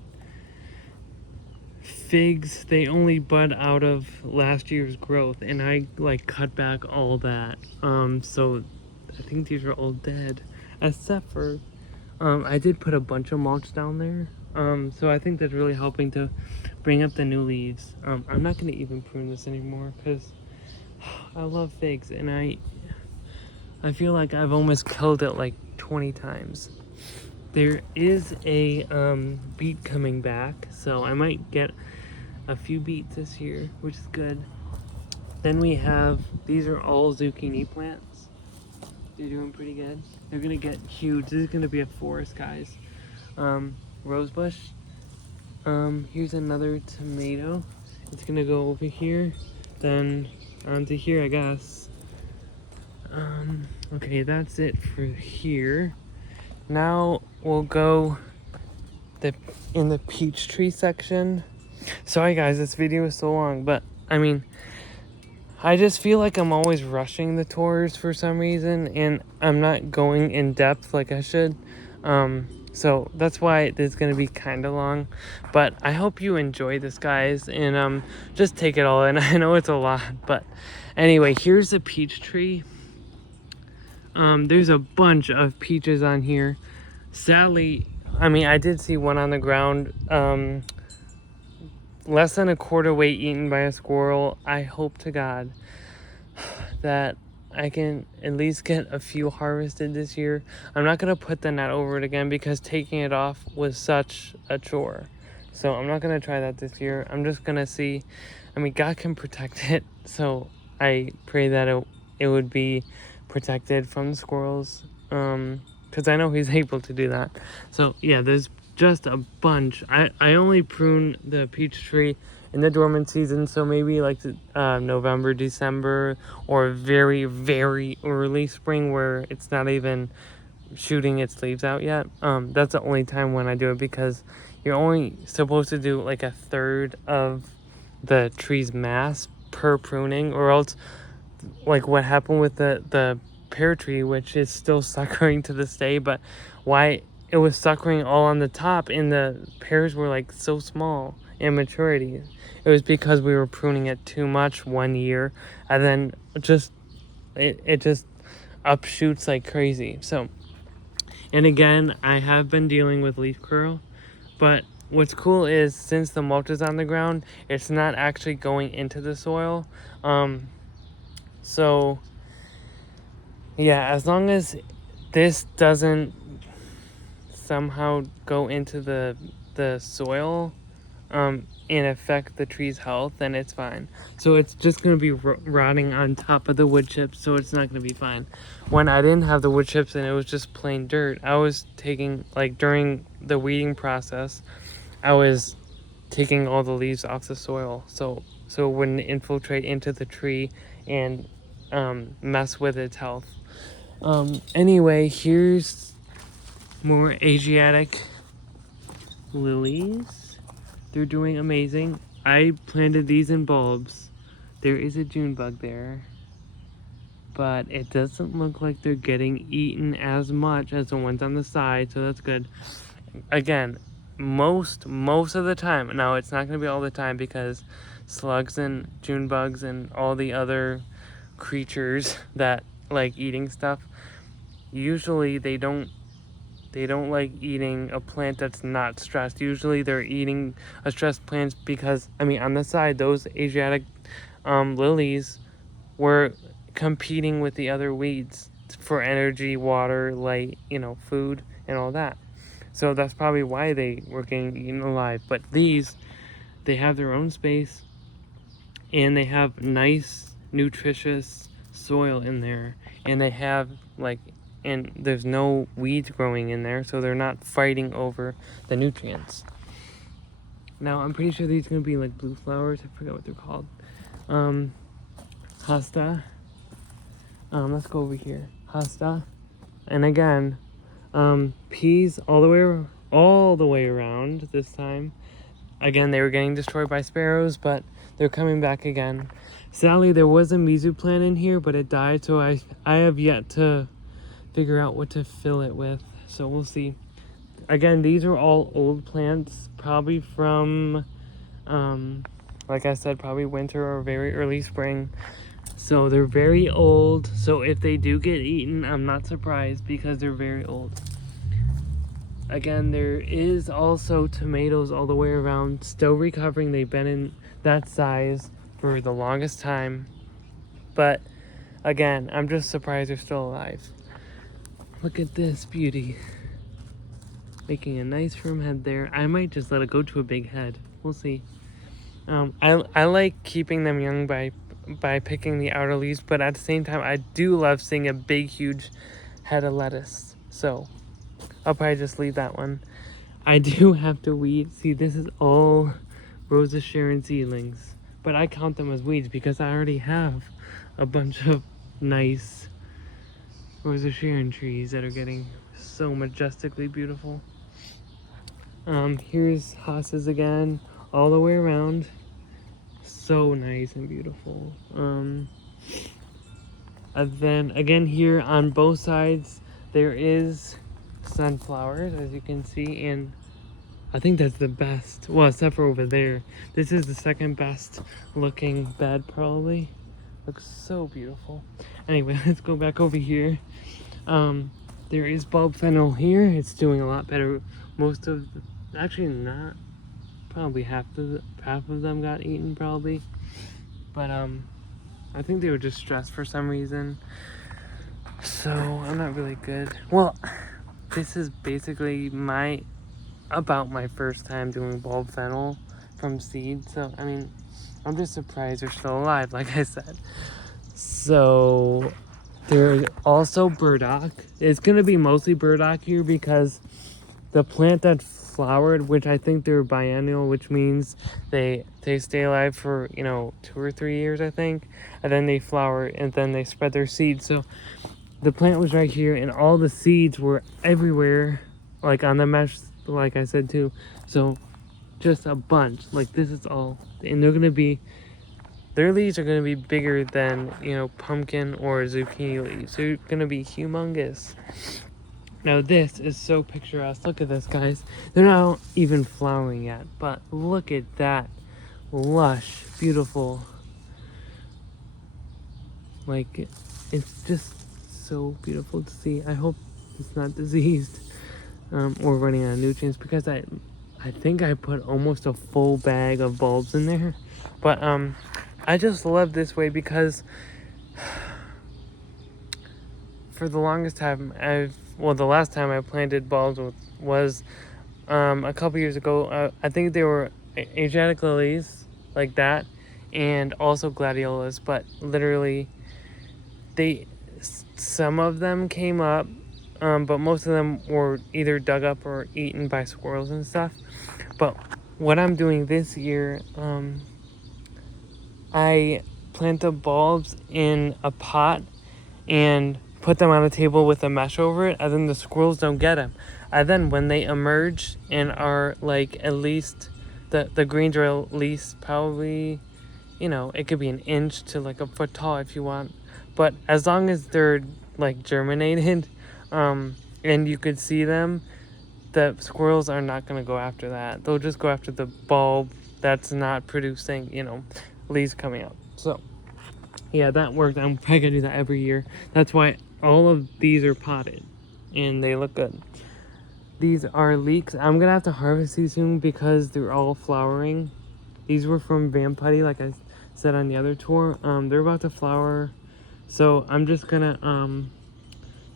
figs, they only bud out of last year's growth, and I like cut back all that. So I think these are all dead, except for I did put a bunch of mulch down there. So I think that's really helping to bring up the new leaves. I'm not gonna even prune this anymore because I love figs, and I feel like I've almost killed it like 20 times. There is a beet coming back, so I might get a few beets this year, which is good. Then we have, these are all zucchini plants. They're doing pretty good. They're gonna get huge. This is gonna be a forest, guys. Rosebush. Here's another tomato. It's gonna go over here, then onto here, I guess. Okay, that's it for here. Now we'll go in the peach tree section. Sorry guys, this video is so long, but I mean, I just feel like I'm always rushing the tours for some reason, and I'm not going in depth like I should. So that's why this is gonna be kind of long, but I hope you enjoy this, guys, and just take it all in. I know it's a lot, but anyway, here's a peach tree. There's a bunch of peaches on here. Sadly, I mean, I did see one on the ground, less than a quarter weight, eaten by a squirrel. I hope to God that I can at least get a few harvested this year. I'm not gonna put the net over it again because taking it off was such a chore. So I'm not gonna try that this year. I'm just gonna see. I mean, God can protect it. So I pray that it would be protected from the squirrels, because I know he's able to do that. So yeah, there's just a bunch. I only prune the peach tree in the dormant season, so maybe like November, December, or very, very early spring where it's not even shooting its leaves out yet. That's the only time when I do it, because you're only supposed to do like a third of the tree's mass per pruning, or else like what happened with the pear tree, which is still suckering to this day, but why it was suckering all on the top and the pears were like so small in maturity, it was because we were pruning it too much one year, and then just it just upshoots like crazy. So, and again, I have been dealing with leaf curl, but what's cool is since the mulch is on the ground, it's not actually going into the soil. So yeah, as long as this doesn't somehow go into the soil and affect the tree's health, then it's fine. So it's just going to be rotting on top of the wood chips, so it's not going to be fine. When I didn't have the wood chips and it was just plain dirt, I was taking, like during the weeding process, I was taking all the leaves off the soil, so it wouldn't infiltrate into the tree and mess with its health. Anyway, here's more Asiatic lilies. They're doing amazing. I planted these in bulbs. There is a June bug there, but it doesn't look like they're getting eaten as much as the ones on the side, so that's good. Again, most of the time, now it's not going to be all the time, because slugs and June bugs and all the other creatures that like eating stuff, usually they don't like eating a plant that's not stressed. Usually they're eating a stressed plant because, I mean, on the side, those Asiatic lilies were competing with the other weeds for energy, water, light, food, and all that. So that's probably why they were getting eaten alive. But these, they have their own space, and they have nice, nutritious soil in there, and they have and there's no weeds growing in there, so they're not fighting over the nutrients. Now, I'm pretty sure these are going to be like blue flowers. I forget what they're called. Hosta. Let's go over here. Hosta. And again, peas all the way around this time. Again, they were getting destroyed by sparrows, but they're coming back again. Sadly, there was a mizu plant in here, but it died, so I have yet to figure out what to fill it with, so we'll see. Again, these are all old plants, probably from like I said, probably winter or very early spring, so they're very old. So if they do get eaten, I'm not surprised, because they're very old. Again, there is also tomatoes all the way around, still recovering. They've been in that size for the longest time, but again, I'm just surprised they're still alive. Look at this beauty. Making a nice firm head there. I might just let it go to a big head. We'll see. I like keeping them young by picking the outer leaves, but at the same time, I do love seeing a big, huge head of lettuce. So I'll probably just leave that one. I do have to weed. See, this is all Rosa Sharon seedlings, but I count them as weeds because I already have a bunch of nice Rosa Sharon trees that are getting so majestically beautiful. Here's hostas again, all the way around. So nice and beautiful. And then again here on both sides, there is sunflowers, as you can see, and I think that's the best. Well, except for over there. This is the second best looking bed, probably. Looks so beautiful. Anyway, let's go back over here. There is bulb fennel here. It's doing a lot better. Most of actually not, probably half of them got eaten probably. But I think they were just stressed for some reason. So I'm not really good. Well, this is basically about my first time doing bulb fennel from seed. So I mean, I'm just surprised they're still alive, like I said. So there's also burdock. It's gonna be mostly burdock here because the plant that flowered, which I think they're biennial, which means they stay alive for 2 or 3 years, I think, and then they flower and then they spread their seeds. So the plant was right here, and all the seeds were everywhere, like on the mesh, like I said too. So just a bunch. Like this is all, and their leaves are gonna be bigger than pumpkin or zucchini leaves. They're gonna be humongous. Now this is so picturesque. Look at this, guys. They're not even flowering yet, but look at that lush, beautiful. Like, it's just so beautiful to see. I hope it's not diseased or running out of nutrients, because I think I put almost a full bag of bulbs in there. But I just love this way because for the longest time the last time I planted bulbs was a couple years ago. I think they were Asiatic lilies, like that, and also gladiolas, but literally some of them came up, but most of them were either dug up or eaten by squirrels and stuff. But what I'm doing this year, I plant the bulbs in a pot and put them on a table with a mesh over it, and then the squirrels don't get them. And then when they emerge and are like at least, the greens are at least probably, it could be an inch to like a foot tall if you want. But as long as they're like germinated, and you could see them, the squirrels are not going to go after that. They'll just go after the bulb that's not producing, leaves coming out. So yeah, that worked. I'm probably gonna do that every year. That's why all of these are potted and they look good. These are leeks. I'm gonna have to harvest these soon because they're all flowering. These were from Van Putty, like I said on the other tour. They're about to flower, so I'm just gonna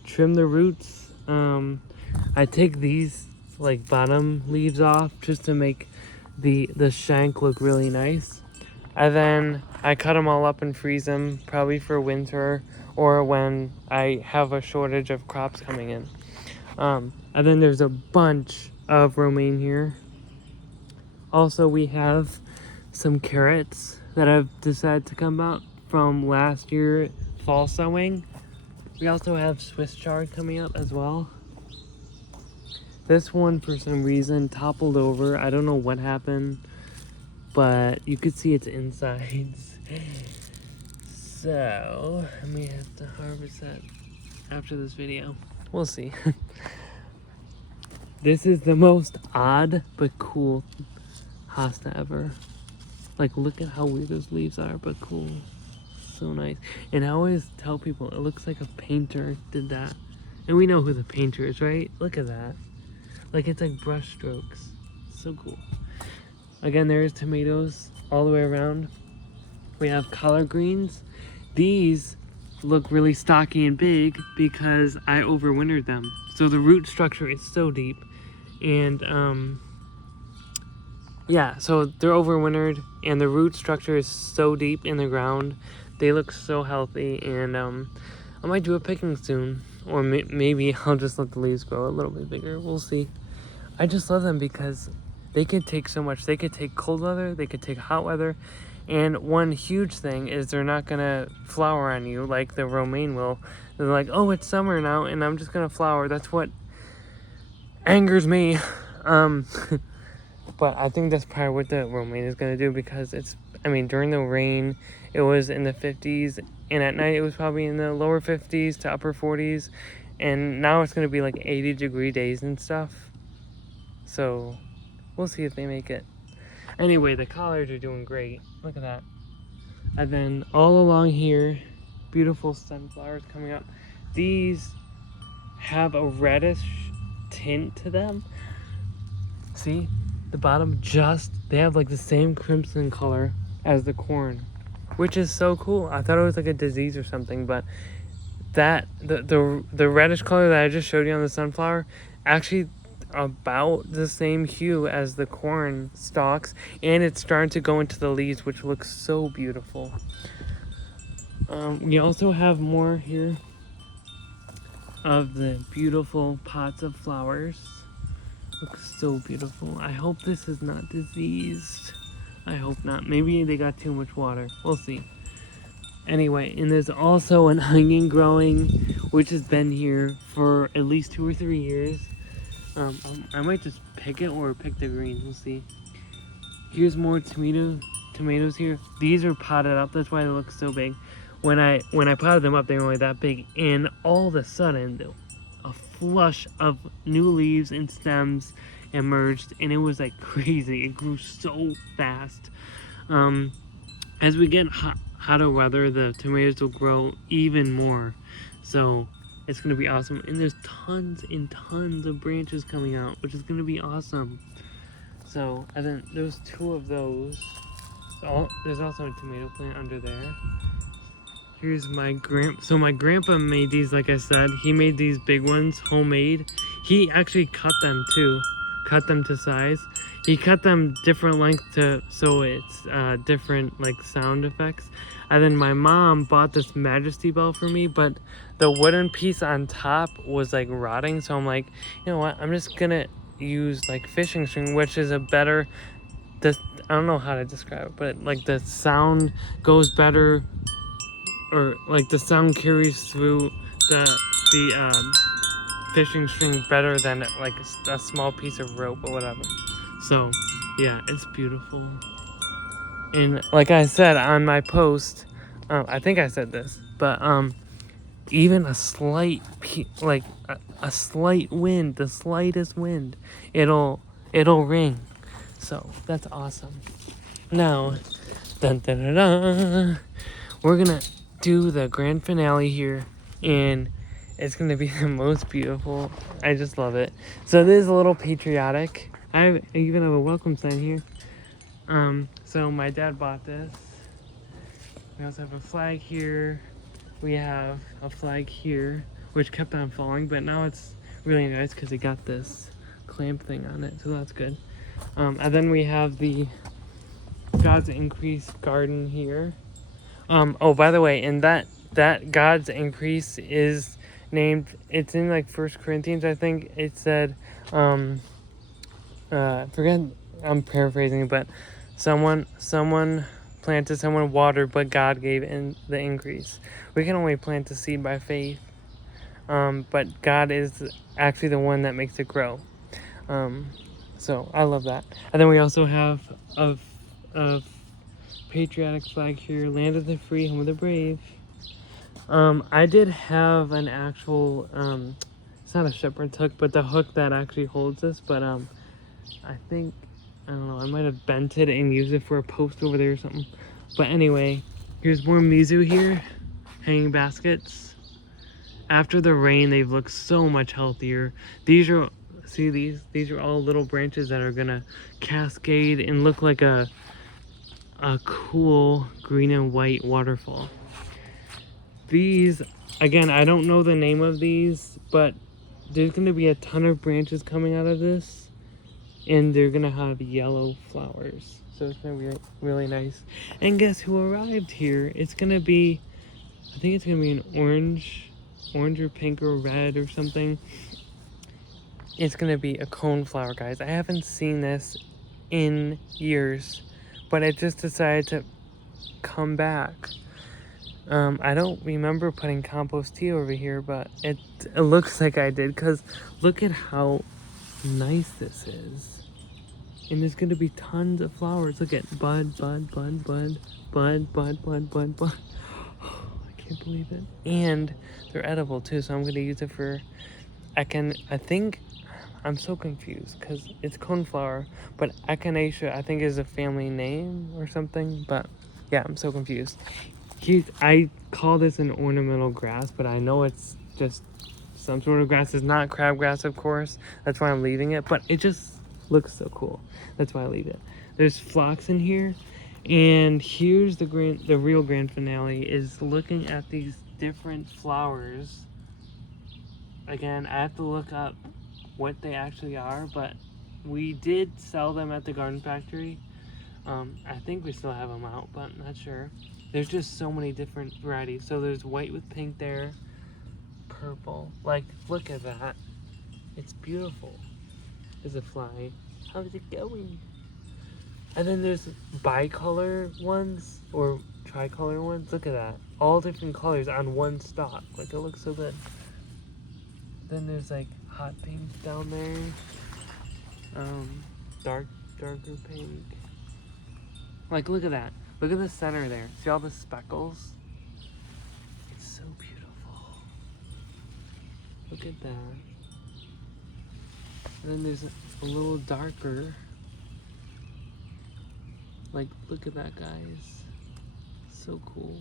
trim the roots. I take these like bottom leaves off just to make the shank look really nice. And then I cut them all up and freeze them, probably for winter or when I have a shortage of crops coming in. And then there's a bunch of romaine here. Also, we have some carrots that I've decided to come out from last year fall sowing. We also have Swiss chard coming up as well. This one, for some reason, toppled over. I don't know what happened, but you could see its insides. So I may have to harvest that after this video. We'll see. This is the most odd but cool hosta ever. Like, look at how weird those leaves are, but cool. So nice. And I always tell people it looks like a painter did that. And we know who the painter is, right? Look at that. Like, it's like brush strokes. So cool. Again, there's tomatoes all the way around. We have collard greens. These look really stocky and big because I overwintered them. So the root structure is so deep. And yeah, so they're overwintered and the root structure is so deep in the ground. They look so healthy, and I might do a picking soon. Or maybe I'll just let the leaves grow a little bit bigger. We'll see. I just love them because they could take so much. They could take cold weather, they could take hot weather, and one huge thing is they're not gonna flower on you like the romaine will. They're like, oh, it's summer now and I'm just gonna flower. That's what angers me. But I think that's probably what the romaine is gonna do, because during the rain it was in the 50s, and at night it was probably in the lower 50s to upper 40s, and now it's gonna be like 80-degree days and stuff. So we'll see if they make it. Anyway, the collards are doing great. Look at that. And then all along here, beautiful sunflowers coming up. These have a reddish tint to them. See? The bottom they have like the same crimson color as the corn, which is so cool. I thought it was like a disease or something, but the reddish color that I just showed you on the sunflower actually about the same hue as the corn stalks, and it's starting to go into the leaves, which looks so beautiful. We also have more here of the beautiful pots of flowers. Looks so beautiful. I hope this is not diseased. I hope not. Maybe they got too much water. We'll see. Anyway, and there's also an onion growing, which has been here for at least 2 or 3 years. I might just pick it or pick the green. We'll see. Here's more tomatoes here. These are potted up. That's why they look so big. When I potted them up, they were only that big, and all of a sudden, a flush of new leaves and stems emerged, and it was like crazy. It grew so fast. As we get hotter weather, the tomatoes will grow even more. So it's gonna be awesome. And there's tons and tons of branches coming out, which is gonna be awesome. So, and then there's 2 of those. So there's also a tomato plant under there. Here's my grandpa made these, like I said. He made these big ones, homemade. He actually cut them too. Cut them to size. He cut them different length so it's different like sound effects. And then my mom bought this Majesty bell for me, but the wooden piece on top was like rotting. So I'm like, you know what? I'm just gonna use like fishing string, which is a better, I don't know how to describe it, but like the sound goes better, or like the sound carries through the fishing string better than like a small piece of rope or whatever. So yeah, it's beautiful. And like I said on my post, I think I said this, but even a slight a slight wind, the slightest wind, it'll ring. So that's awesome. Now, dun, dun, dun, dun, we're gonna do the grand finale here, and it's gonna be the most beautiful. I just love it. So this is a little patriotic. I even have a welcome sign here. So my dad bought this. We also have a flag here. We have a flag here, which kept on falling, but now it's really nice because it got this clamp thing on it, so that's good. And then we have the God's Increase garden here. Oh, by the way, and that God's Increase is named, it's in like 1 Corinthians, I think. It said, I forget, I'm paraphrasing, but someone planted, someone watered, but God gave in the increase. We can only plant the seed by faith, but God is actually the one that makes it grow. So I love that. And then we also have a patriotic flag here, land of the free, home of the brave. I did have an actual, it's not a shepherd's hook, but the hook that actually holds this, but I think, I don't know, I might have bent it and used it for a post over there or something. But anyway, here's more mizu here, hanging baskets. After the rain, they've looked so much healthier. These are, see these are all little branches that are gonna cascade and look like a cool green and white waterfall. These, again, I don't know the name of these, but there's gonna be a ton of branches coming out of this, and they're gonna have yellow flowers. So it's gonna be really nice. And guess who arrived here? It's gonna be, I think it's gonna be an orange or pink or red or something. It's gonna be a coneflower, guys. I haven't seen this in years, but I just decided to come back. I don't remember putting compost tea over here, but it looks like I did, because look at how nice this is. And there's gonna be tons of flowers. Look at bud, bud, bud, bud, bud, bud, bud, bud, bud. I can't believe it. And they're edible too, so I'm gonna use it for, I think, I'm so confused because it's coneflower, but echinacea I think is a family name or something, but yeah, I'm so confused. I call this an ornamental grass, but I know it's just some sort of grass. It's not crabgrass, of course. That's why I'm leaving it, but it just looks so cool. That's why I leave it. There's phlox in here, and here's the real grand finale is looking at these different flowers. Again, I have to look up what they actually are, but we did sell them at the garden factory. I think we still have them out, but not sure. There's just so many different varieties. So there's white with pink there, purple. Like, look at that. It's beautiful. There's a fly. How's it going? And then there's bicolor ones or tricolor ones. Look at that. All different colors on one stalk. Like, it looks so good. Then there's like hot pink down there. Darker pink. Like, look at that. Look at the center there. See all the speckles? It's so beautiful. Look at that. And then there's a little darker. Like, look at that, guys. So cool.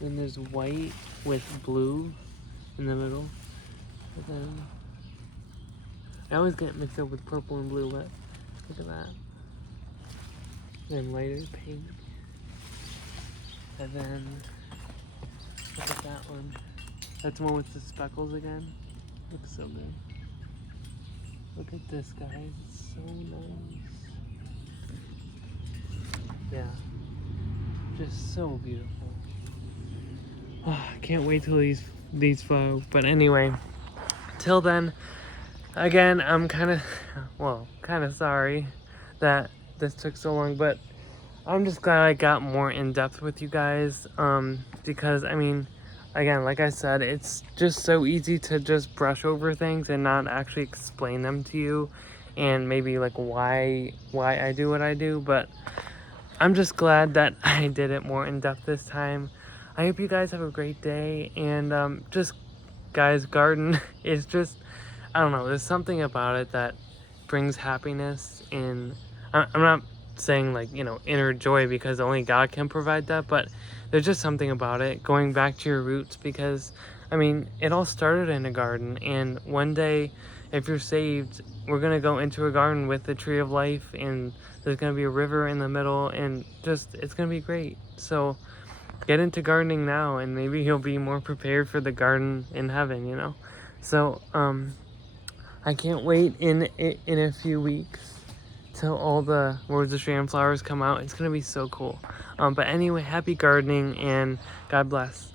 Then there's white with blue in the middle. And then I always get mixed up with purple and blue, but look at that. Then lighter pink. And then look at that one. That's the one with the speckles again. Looks so good. Look at this, guys. It's so nice. Yeah. Just so beautiful. Oh, I can't wait till these flow. But anyway, till then, again, I'm kind of sorry that this took so long, but I'm just glad I got more in depth with you guys. Because I mean, again, like I said, it's just so easy to just brush over things and not actually explain them to you, and maybe like why I do what I do. But I'm just glad that I did it more in depth this time. I hope you guys have a great day, and just guys, garden is just, I don't know, there's something about it that brings happiness. And I'm not saying like, you know, inner joy, because only God can provide that, but there's just something about it, going back to your roots, because I mean, it all started in a garden, and one day, if you're saved, we're gonna go into a garden with the tree of life, and there's gonna be a river in the middle, and just, it's gonna be great. So get into gardening now, and maybe you'll be more prepared for the garden in heaven, you know? So, I can't wait in a few weeks till all the Words of Sharon flowers come out. It's gonna be so cool. But anyway, happy gardening, and God bless.